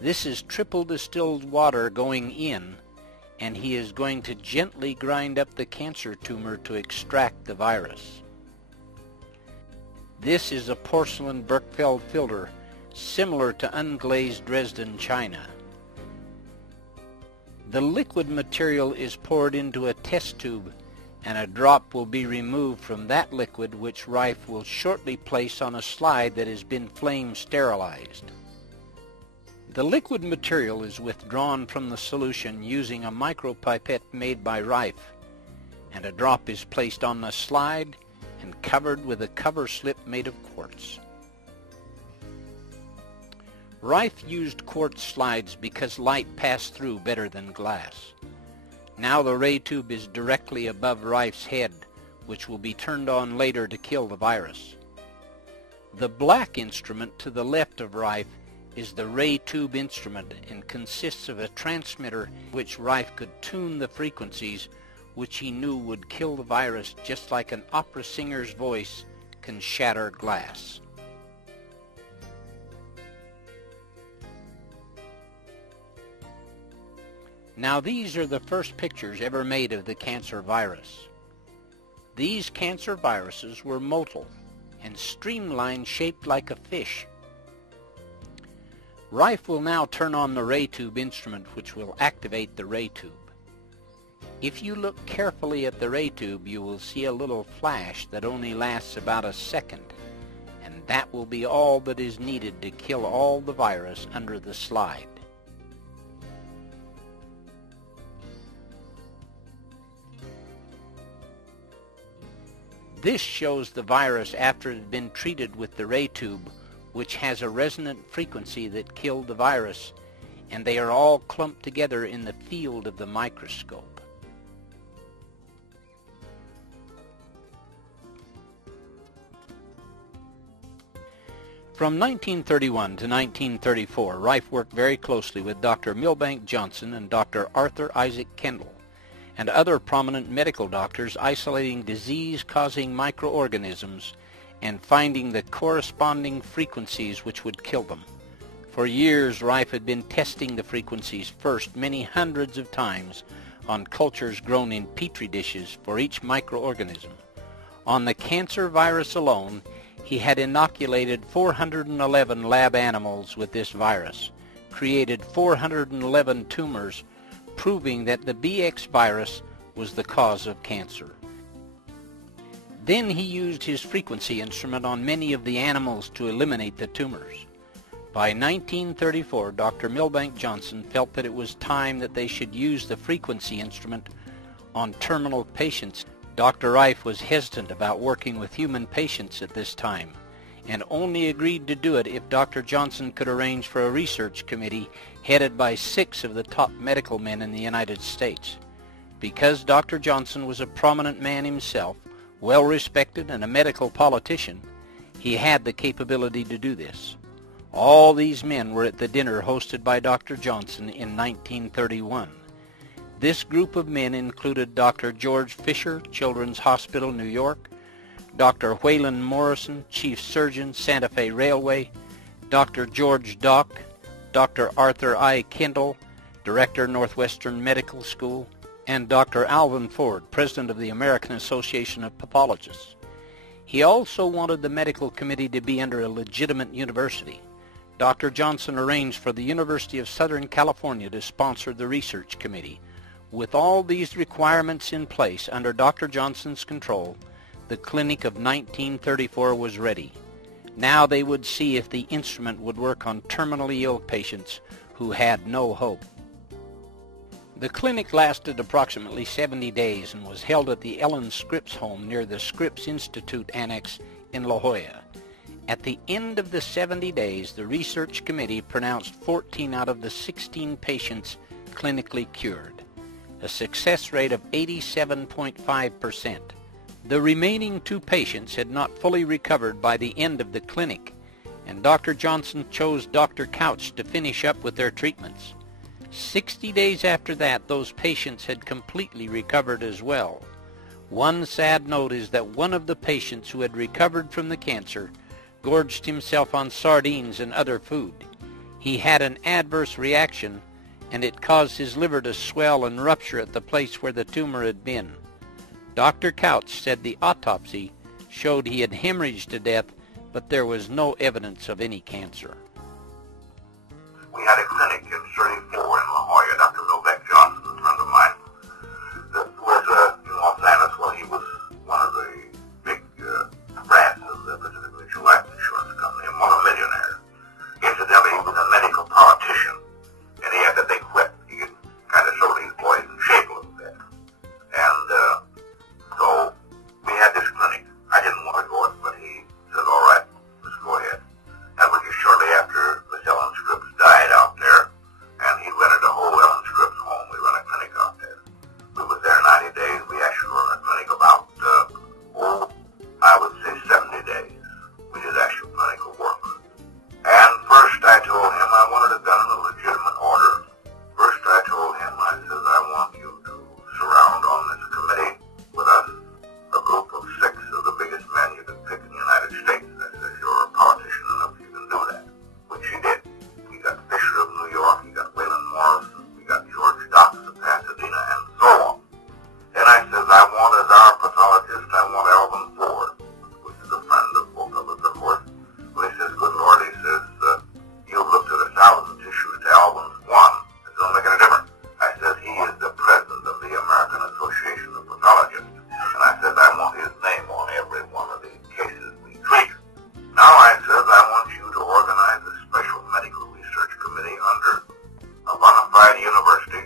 This is triple distilled water going in, and he is going to gently grind up the cancer tumor to extract the virus. This is a porcelain Berkefeld filter similar to unglazed Dresden china. The liquid material is poured into a test tube, and a drop will be removed from that liquid, which Raiff will shortly place on a slide that has been flame sterilized. The liquid material is withdrawn from the solution using a micropipette made by Raiff, and a drop is placed on the slide and covered with a cover slip made of quartz. Raiff used quartz slides because light passed through better than glass. Now the ray tube is directly above Raiff's head, which will be turned on later to kill the virus. The black instrument to the left of Raiff is the ray tube instrument and consists of a transmitter which Raiff could tune the frequencies which he knew would kill the virus, just like an opera singer's voice can shatter glass. Now these are the first pictures ever made of the cancer virus. These cancer viruses were motile and streamlined, shaped like a fish. Raiff will now turn on the ray tube instrument, which will activate the ray tube. If you look carefully at the ray tube, you will see a little flash that only lasts about a second, and that will be all that is needed to kill all the virus under the slide. This shows the virus after it had been treated with the ray tube, which has a resonant frequency that killed the virus, and they are all clumped together in the field of the microscope. From 1931 to 1934, Raiff worked very closely with Dr. Milbank Johnson and Dr. Arthur Isaac Kendall and other prominent medical doctors, isolating disease-causing microorganisms and finding the corresponding frequencies which would kill them. For years, Raiff had been testing the frequencies first many hundreds of times on cultures grown in petri dishes for each microorganism. On the cancer virus alone, he had inoculated 411 lab animals with this virus, created 411 tumors, proving that the BX virus was the cause of cancer. Then he used his frequency instrument on many of the animals to eliminate the tumors. By 1934, Dr. Milbank Johnson felt that it was time that they should use the frequency instrument on terminal patients. Dr. Raiff was hesitant about working with human patients at this time, and only agreed to do it if Dr. Johnson could arrange for a research committee headed by 6 of the top medical men in the United States. Because Dr. Johnson was a prominent man himself, well respected and a medical politician, he had the capability to do this. All these men were at the dinner hosted by Dr. Johnson in 1931. This group of men included Dr. George Fisher, Children's Hospital, New York, Dr. Wayland Morrison, Chief Surgeon, Santa Fe Railway, Dr. George Dock, Dr. Arthur I. Kendall, Director, Northwestern Medical School, and Dr. Alvin Ford, President of the American Association of Pathologists. He also wanted the medical committee to be under a legitimate university. Dr. Johnson arranged for the University of Southern California to sponsor the research committee. With all these requirements in place under Dr. Johnson's control, the clinic of 1934 was ready. Now they would see if the instrument would work on terminally ill patients who had no hope. The clinic lasted approximately 70 days and was held at the Ellen Scripps home near the Scripps Institute Annex in La Jolla. At the end of the 70 days, the research committee pronounced 14 out of the 16 patients clinically cured, a success rate of 87.5%. The remaining 2 patients had not fully recovered by the end of the clinic, and Dr. Johnson chose Dr. Couch to finish up with their treatments. 60 days after that, those patients had completely recovered as well. One sad note is that one of the patients who had recovered from the cancer gorged himself on sardines and other food. He had an adverse reaction, and it caused his liver to swell and rupture at the place where the tumor had been. Dr. Couch said the autopsy showed he had hemorrhaged to death, but there was no evidence of any cancer. We had a clinic in 34 in La Jolla. Dr. Novak Johnson, a friend of mine, that was in Los Angeles. Well, he was one of the big brands of the Pacific Mutual Life Insurance Company, a multimillionaire. Incidentally, he was a medical politician, and he had the big whip. He could kind of show these boys in shape a little bit. And so we had this clinic. I didn't want to go it, but he said, all right, let's go ahead. That was just shortly after Miss Ellen Scripps died out there, and he rented a whole Ellen Scripps home. We run a clinic out there. We was there 90 days. We actually run a clinic about, I would say 70 days. We did actual clinical work. And first I told him I wanted it done in a legitimate order. First I told him, I said, I want you to surround on this committee with us a group of 6 of the biggest men you can pick in the United States. I said, you're a politician enough, you can do that. Which he did. We got Fisher of New York, we got Waylon Morrison, we got George Docks of Pasadena, and so on. Then I says, I want as our pathologist, I want Alvin Ford, which is a friend of both of us, of course. When he says, good Lord, he says, you've looked at 1,000 tissues to Alvin's one. It don't make any difference. I said, he is the president of the American Association of Pathologists. And I said, I want his name on every one of the cases we treat. Now I said, I want you to organize a special medical research committee under a bona fide university,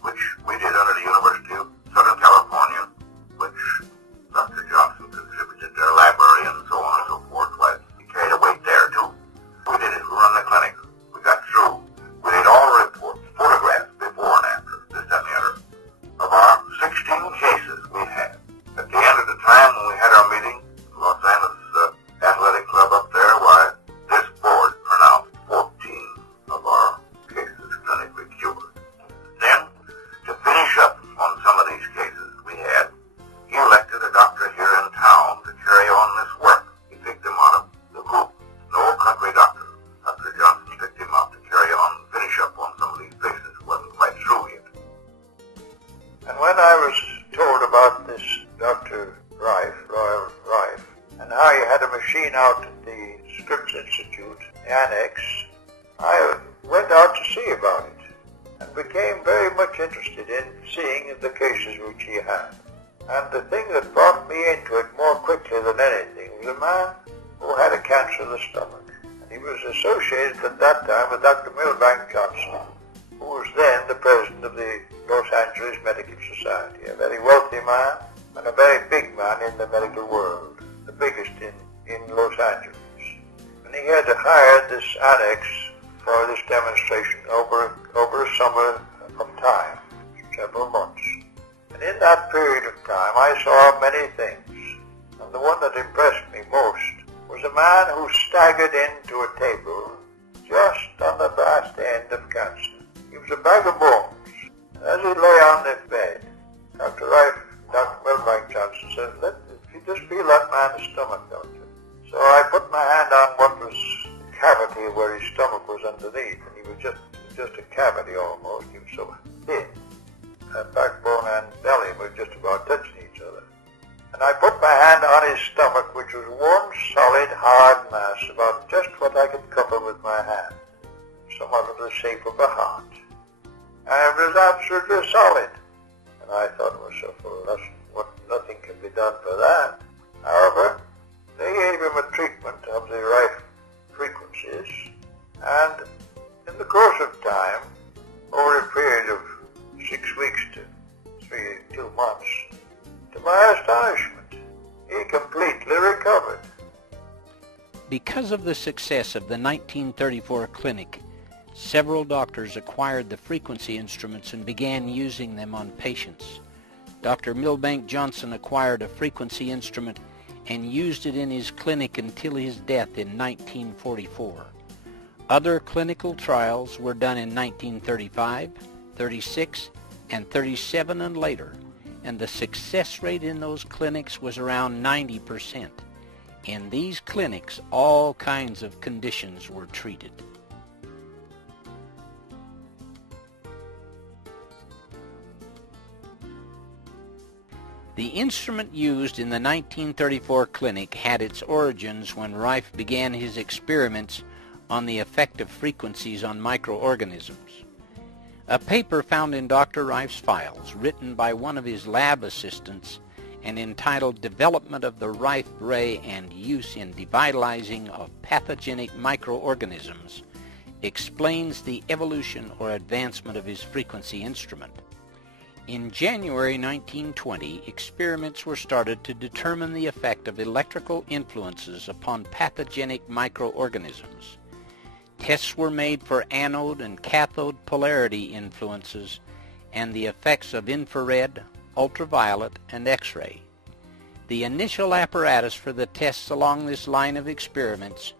which we did under the University of Southern California, which Dr. Johnson contributed their library and so on and so forth. Like, he carried a weight there too. We did it. We run the clinic. We got through. We did all the reports, photographs before and after, this, that, and the other, of our 16 cases we had. At the end of the time when we had our meeting, Los Angeles Athletic Club up there, why, this board pronounced 14 of our cases clinically cured. Then, to finish up on some of these cases we had, he elected a doctor here in town to carry on this work. He picked him out of the group, an old country doctor. Dr. Johnson picked him out to carry on and finish up on some of these cases who wasn't quite through yet. And when I was told about this Dr. Raif, Royal Raif, and how he had a machine out at the Scripps Institute Annex, I went out to see about it and became very much interested in seeing the cases which he had. And the thing that brought me into it more quickly than anything was a man who had a cancer of the stomach. And he was associated at that time with Dr. Milbank Johnson, who was then the president of the Los Angeles Medical Society, a very wealthy man and a very big man in the medical world, the biggest in Los Angeles. And he had hired this annex for this demonstration over a summer of time, several months. And in that period of time I saw many things, and the one that impressed me most was a man who staggered into a table just on the last end of cancer. He was a bag of bones, and as he lay on the bed, Dr. Milbank Johnson said, if you just feel that man's stomach, doctor. So I put my hand on what was the cavity where his stomach was underneath, and he was just a cavity almost. He was so thin. Backbone and belly were just about touching each other. And I put my hand on his stomach, which was one solid, hard mass, about just what I could cover with my hand, somewhat of the shape of a heart. And it was absolutely solid. And I thought to myself, well, nothing can be done for that. However, they gave him a treatment of the Raiff frequencies, and in the course of time, over a period of 6 weeks to 2 months, to my astonishment, he completely recovered. Because of the success of the 1934 clinic, several doctors acquired the frequency instruments and began using them on patients. Dr. Milbank Johnson acquired a frequency instrument and used it in his clinic until his death in 1944. Other clinical trials were done in 1935, 36, and 37 and later, and the success rate in those clinics was around 90%. In these clinics, all kinds of conditions were treated. The instrument used in the 1934 clinic had its origins when Raiff began his experiments on the effect of frequencies on microorganisms. A paper found in Dr. Raiff's files, written by one of his lab assistants and entitled Development of the Raiff Ray and Use in Devitalizing of Pathogenic Microorganisms, explains the evolution or advancement of his frequency instrument. In January 1920, experiments were started to determine the effect of electrical influences upon pathogenic microorganisms. Tests were made for anode and cathode polarity influences and the effects of infrared, ultraviolet, and X-ray. The initial apparatus for the tests along this line of experiments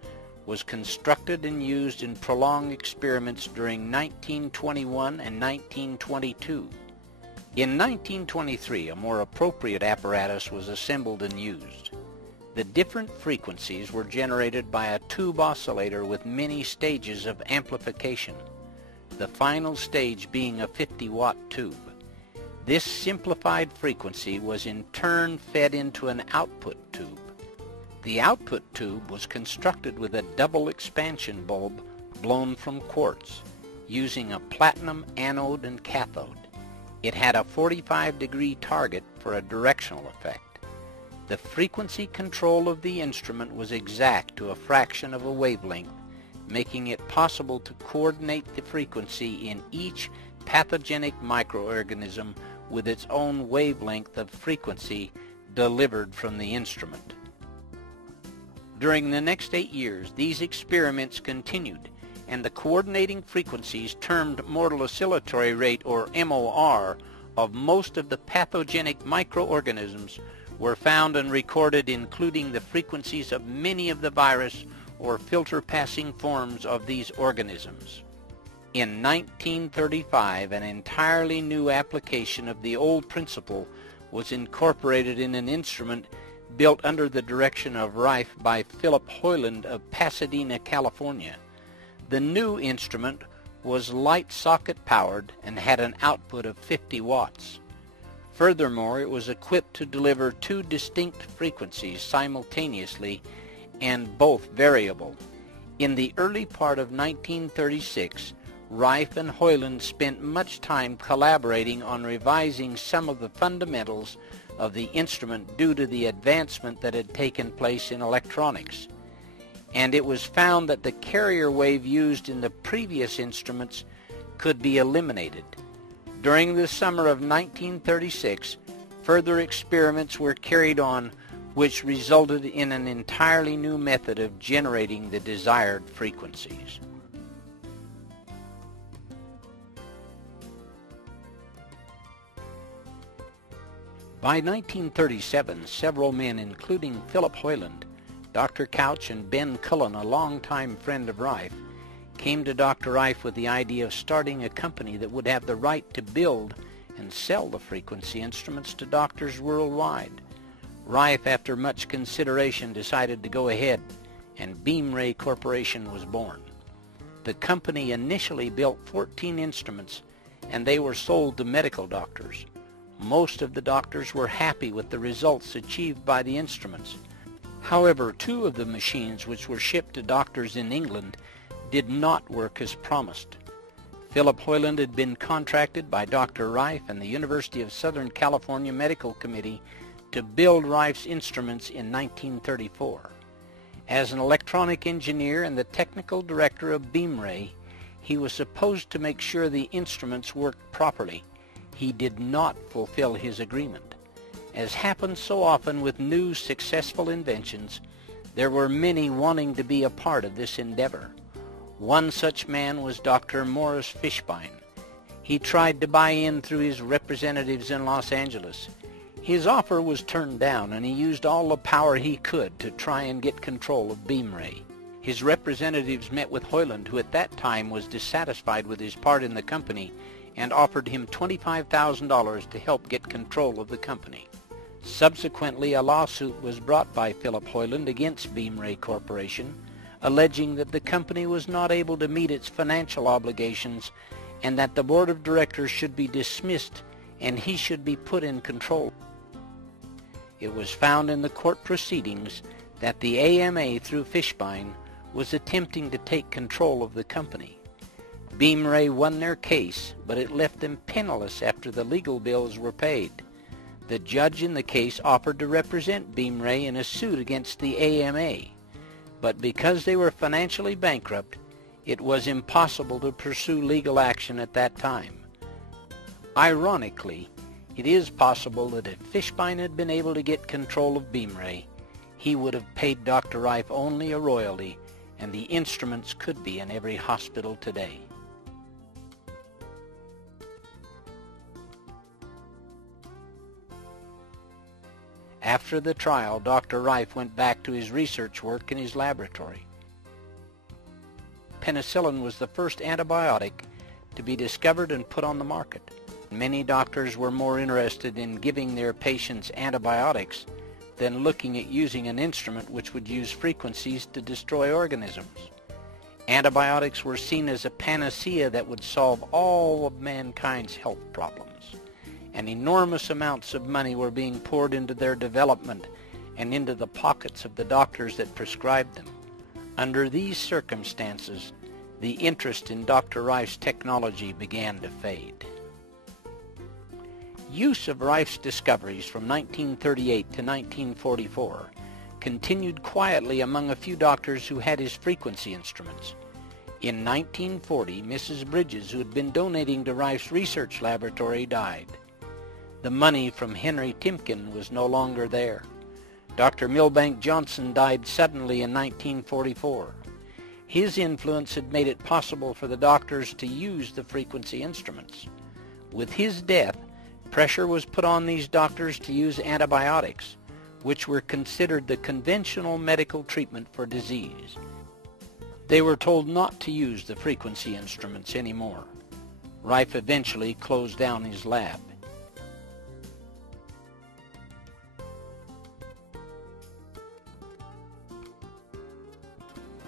was constructed and used in prolonged experiments during 1921 and 1922. In 1923, a more appropriate apparatus was assembled and used. The different frequencies were generated by a tube oscillator with many stages of amplification, the final stage being a 50-watt tube. This simplified frequency was in turn fed into an output tube. The output tube was constructed with a double expansion bulb blown from quartz, using a platinum anode and cathode. It had a 45-degree target for a directional effect. The frequency control of the instrument was exact to a fraction of a wavelength, making it possible to coordinate the frequency in each pathogenic microorganism with its own wavelength of frequency delivered from the instrument. During the next 8 years, these experiments continued, and the coordinating frequencies termed mortal oscillatory rate, or MOR, of most of the pathogenic microorganisms were found and recorded, including the frequencies of many of the virus or filter-passing forms of these organisms. In 1935, an entirely new application of the old principle was incorporated in an instrument built under the direction of Raiff by Philip Hoyland of Pasadena, California. The new instrument was light socket powered and had an output of 50 watts. Furthermore, it was equipped to deliver 2 distinct frequencies simultaneously and both variable. In the early part of 1936, Raiff and Hoyland spent much time collaborating on revising some of the fundamentals of the instrument due to the advancement that had taken place in electronics. And it was found that the carrier wave used in the previous instruments could be eliminated. During the summer of 1936, further experiments were carried on which resulted in an entirely new method of generating the desired frequencies. By 1937, several men, including Philip Hoyland, Dr. Couch, and Ben Cullen, a longtime friend of Raiff, came to Dr. Raiff with the idea of starting a company that would have the right to build and sell the frequency instruments to doctors worldwide. Raiff, after much consideration, decided to go ahead, and Beam Ray Corporation was born. The company initially built 14 instruments, and they were sold to medical doctors. Most of the doctors were happy with the results achieved by the instruments. However, 2 of the machines which were shipped to doctors in England did not work as promised. Philip Hoyland had been contracted by Dr. Raiff and the University of Southern California Medical Committee to build Raiff's instruments in 1934. As an electronic engineer and the technical director of BeamRay, he was supposed to make sure the instruments worked properly. He did not fulfill his agreement. As happens so often with new successful inventions, there were many wanting to be a part of this endeavor. One such man was Dr. Morris Fishbein. He tried to buy in through his representatives in Los Angeles. His offer was turned down, and he used all the power he could to try and get control of BeamRay. His representatives met with Hoyland, who at that time was dissatisfied with his part in the company, and offered him $25,000 to help get control of the company. Subsequently, a lawsuit was brought by Philip Hoyland against BeamRay Corporation, alleging that the company was not able to meet its financial obligations and that the board of directors should be dismissed and he should be put in control. It was found in the court proceedings that the AMA, through Fishbein, was attempting to take control of the company. BeamRay won their case, but it left them penniless after the legal bills were paid. The judge in the case offered to represent BeamRay in a suit against the AMA, but because they were financially bankrupt, it was impossible to pursue legal action at that time. Ironically, it is possible that if Fishbein had been able to get control of BeamRay, he would have paid Dr. Raiff only a royalty, and the instruments could be in every hospital today. After the trial, Dr. Raiff went back to his research work in his laboratory. Penicillin was the first antibiotic to be discovered and put on the market. Many doctors were more interested in giving their patients antibiotics than looking at using an instrument which would use frequencies to destroy organisms. Antibiotics were seen as a panacea that would solve all of mankind's health problems, and enormous amounts of money were being poured into their development and into the pockets of the doctors that prescribed them. Under these circumstances, the interest in Dr. Raif's technology began to fade. Use of Raif's discoveries from 1938 to 1944 continued quietly among a few doctors who had his frequency instruments. In 1940, Mrs. Bridges, who had been donating to Raif's research laboratory, died. The money from Henry Timken was no longer there. Dr. Milbank Johnson died suddenly in 1944. His influence had made it possible for the doctors to use the frequency instruments. With his death, pressure was put on these doctors to use antibiotics, which were considered the conventional medical treatment for disease. They were told not to use the frequency instruments anymore. Raiff eventually closed down his lab.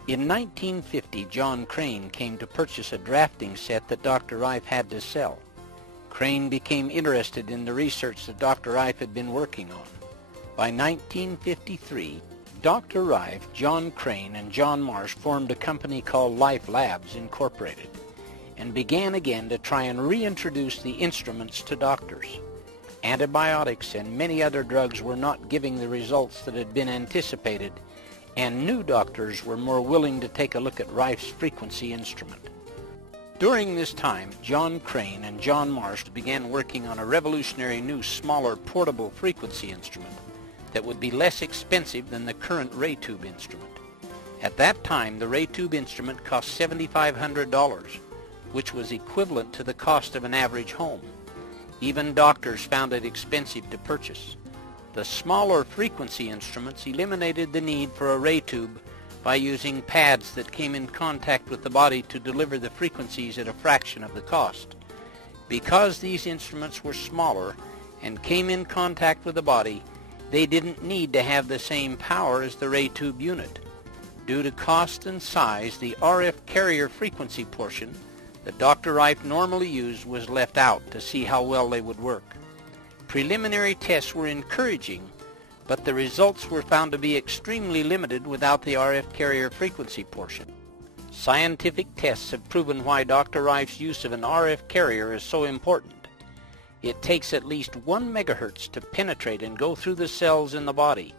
In 1950, John Crane came to purchase a drafting set that Dr. Raiff had to sell. Crane became interested in the research that Dr. Raiff had been working on. By 1953, Dr. Raiff, John Crane, and John Marsh formed a company called Life Labs Incorporated and began again to try and reintroduce the instruments to doctors. Antibiotics and many other drugs were not giving the results that had been anticipated, and new doctors were more willing to take a look at Raif's frequency instrument. During this time, John Crane and John Marsh began working on a revolutionary new, smaller, portable frequency instrument that would be less expensive than the current ray tube instrument. At that time, the ray tube instrument cost $7,500, which was equivalent to the cost of an average home. Even doctors found it expensive to purchase. The smaller frequency instruments eliminated the need for a ray tube by using pads that came in contact with the body to deliver the frequencies at a fraction of the cost. Because these instruments were smaller and came in contact with the body, they didn't need to have the same power as the ray tube unit. Due to cost and size, the RF carrier frequency portion that Dr. Raiff normally used was left out to see how well they would work. Preliminary tests were encouraging, but the results were found to be extremely limited without the RF carrier frequency portion. Scientific tests have proven why Dr. Rife's use of an RF carrier is so important. It takes at least 1 megahertz to penetrate and go through the cells in the body.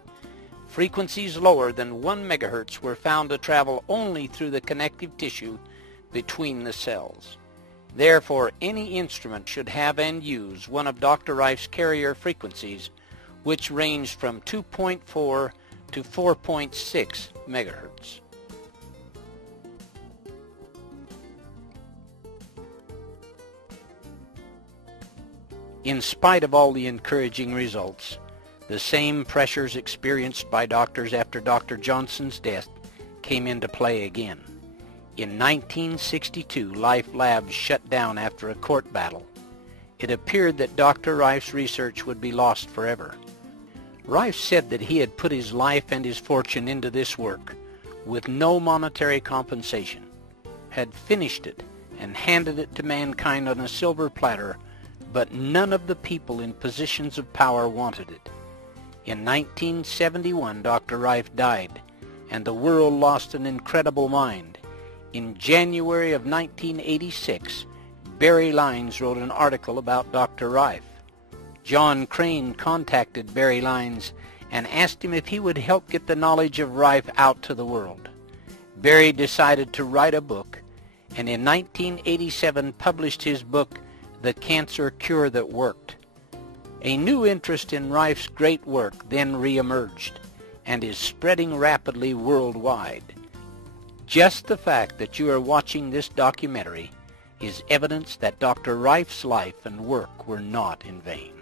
Frequencies lower than 1 megahertz were found to travel only through the connective tissue between the cells. Therefore, any instrument should have and use one of Dr. Rife's carrier frequencies, which range from 2.4 to 4.6 megahertz. In spite of all the encouraging results, the same pressures experienced by doctors after Dr. Johnson's death came into play again. In 1962, Life Labs shut down after a court battle. It appeared that Dr. Rife's research would be lost forever. Rife said that he had put his life and his fortune into this work with no monetary compensation, had finished it and handed it to mankind on a silver platter, but none of the people in positions of power wanted it. In 1971, Dr. Rife died, and the world lost an incredible mind. In January of 1986, Barry Lines wrote an article about Dr. Rife. John Crane contacted Barry Lines and asked him if he would help get the knowledge of Rife out to the world. Barry decided to write a book, and in 1987 published his book, The Cancer Cure That Worked. A new interest in Rife's great work then re-emerged and is spreading rapidly worldwide. Just the fact that you are watching this documentary is evidence that Dr. Rife's life and work were not in vain.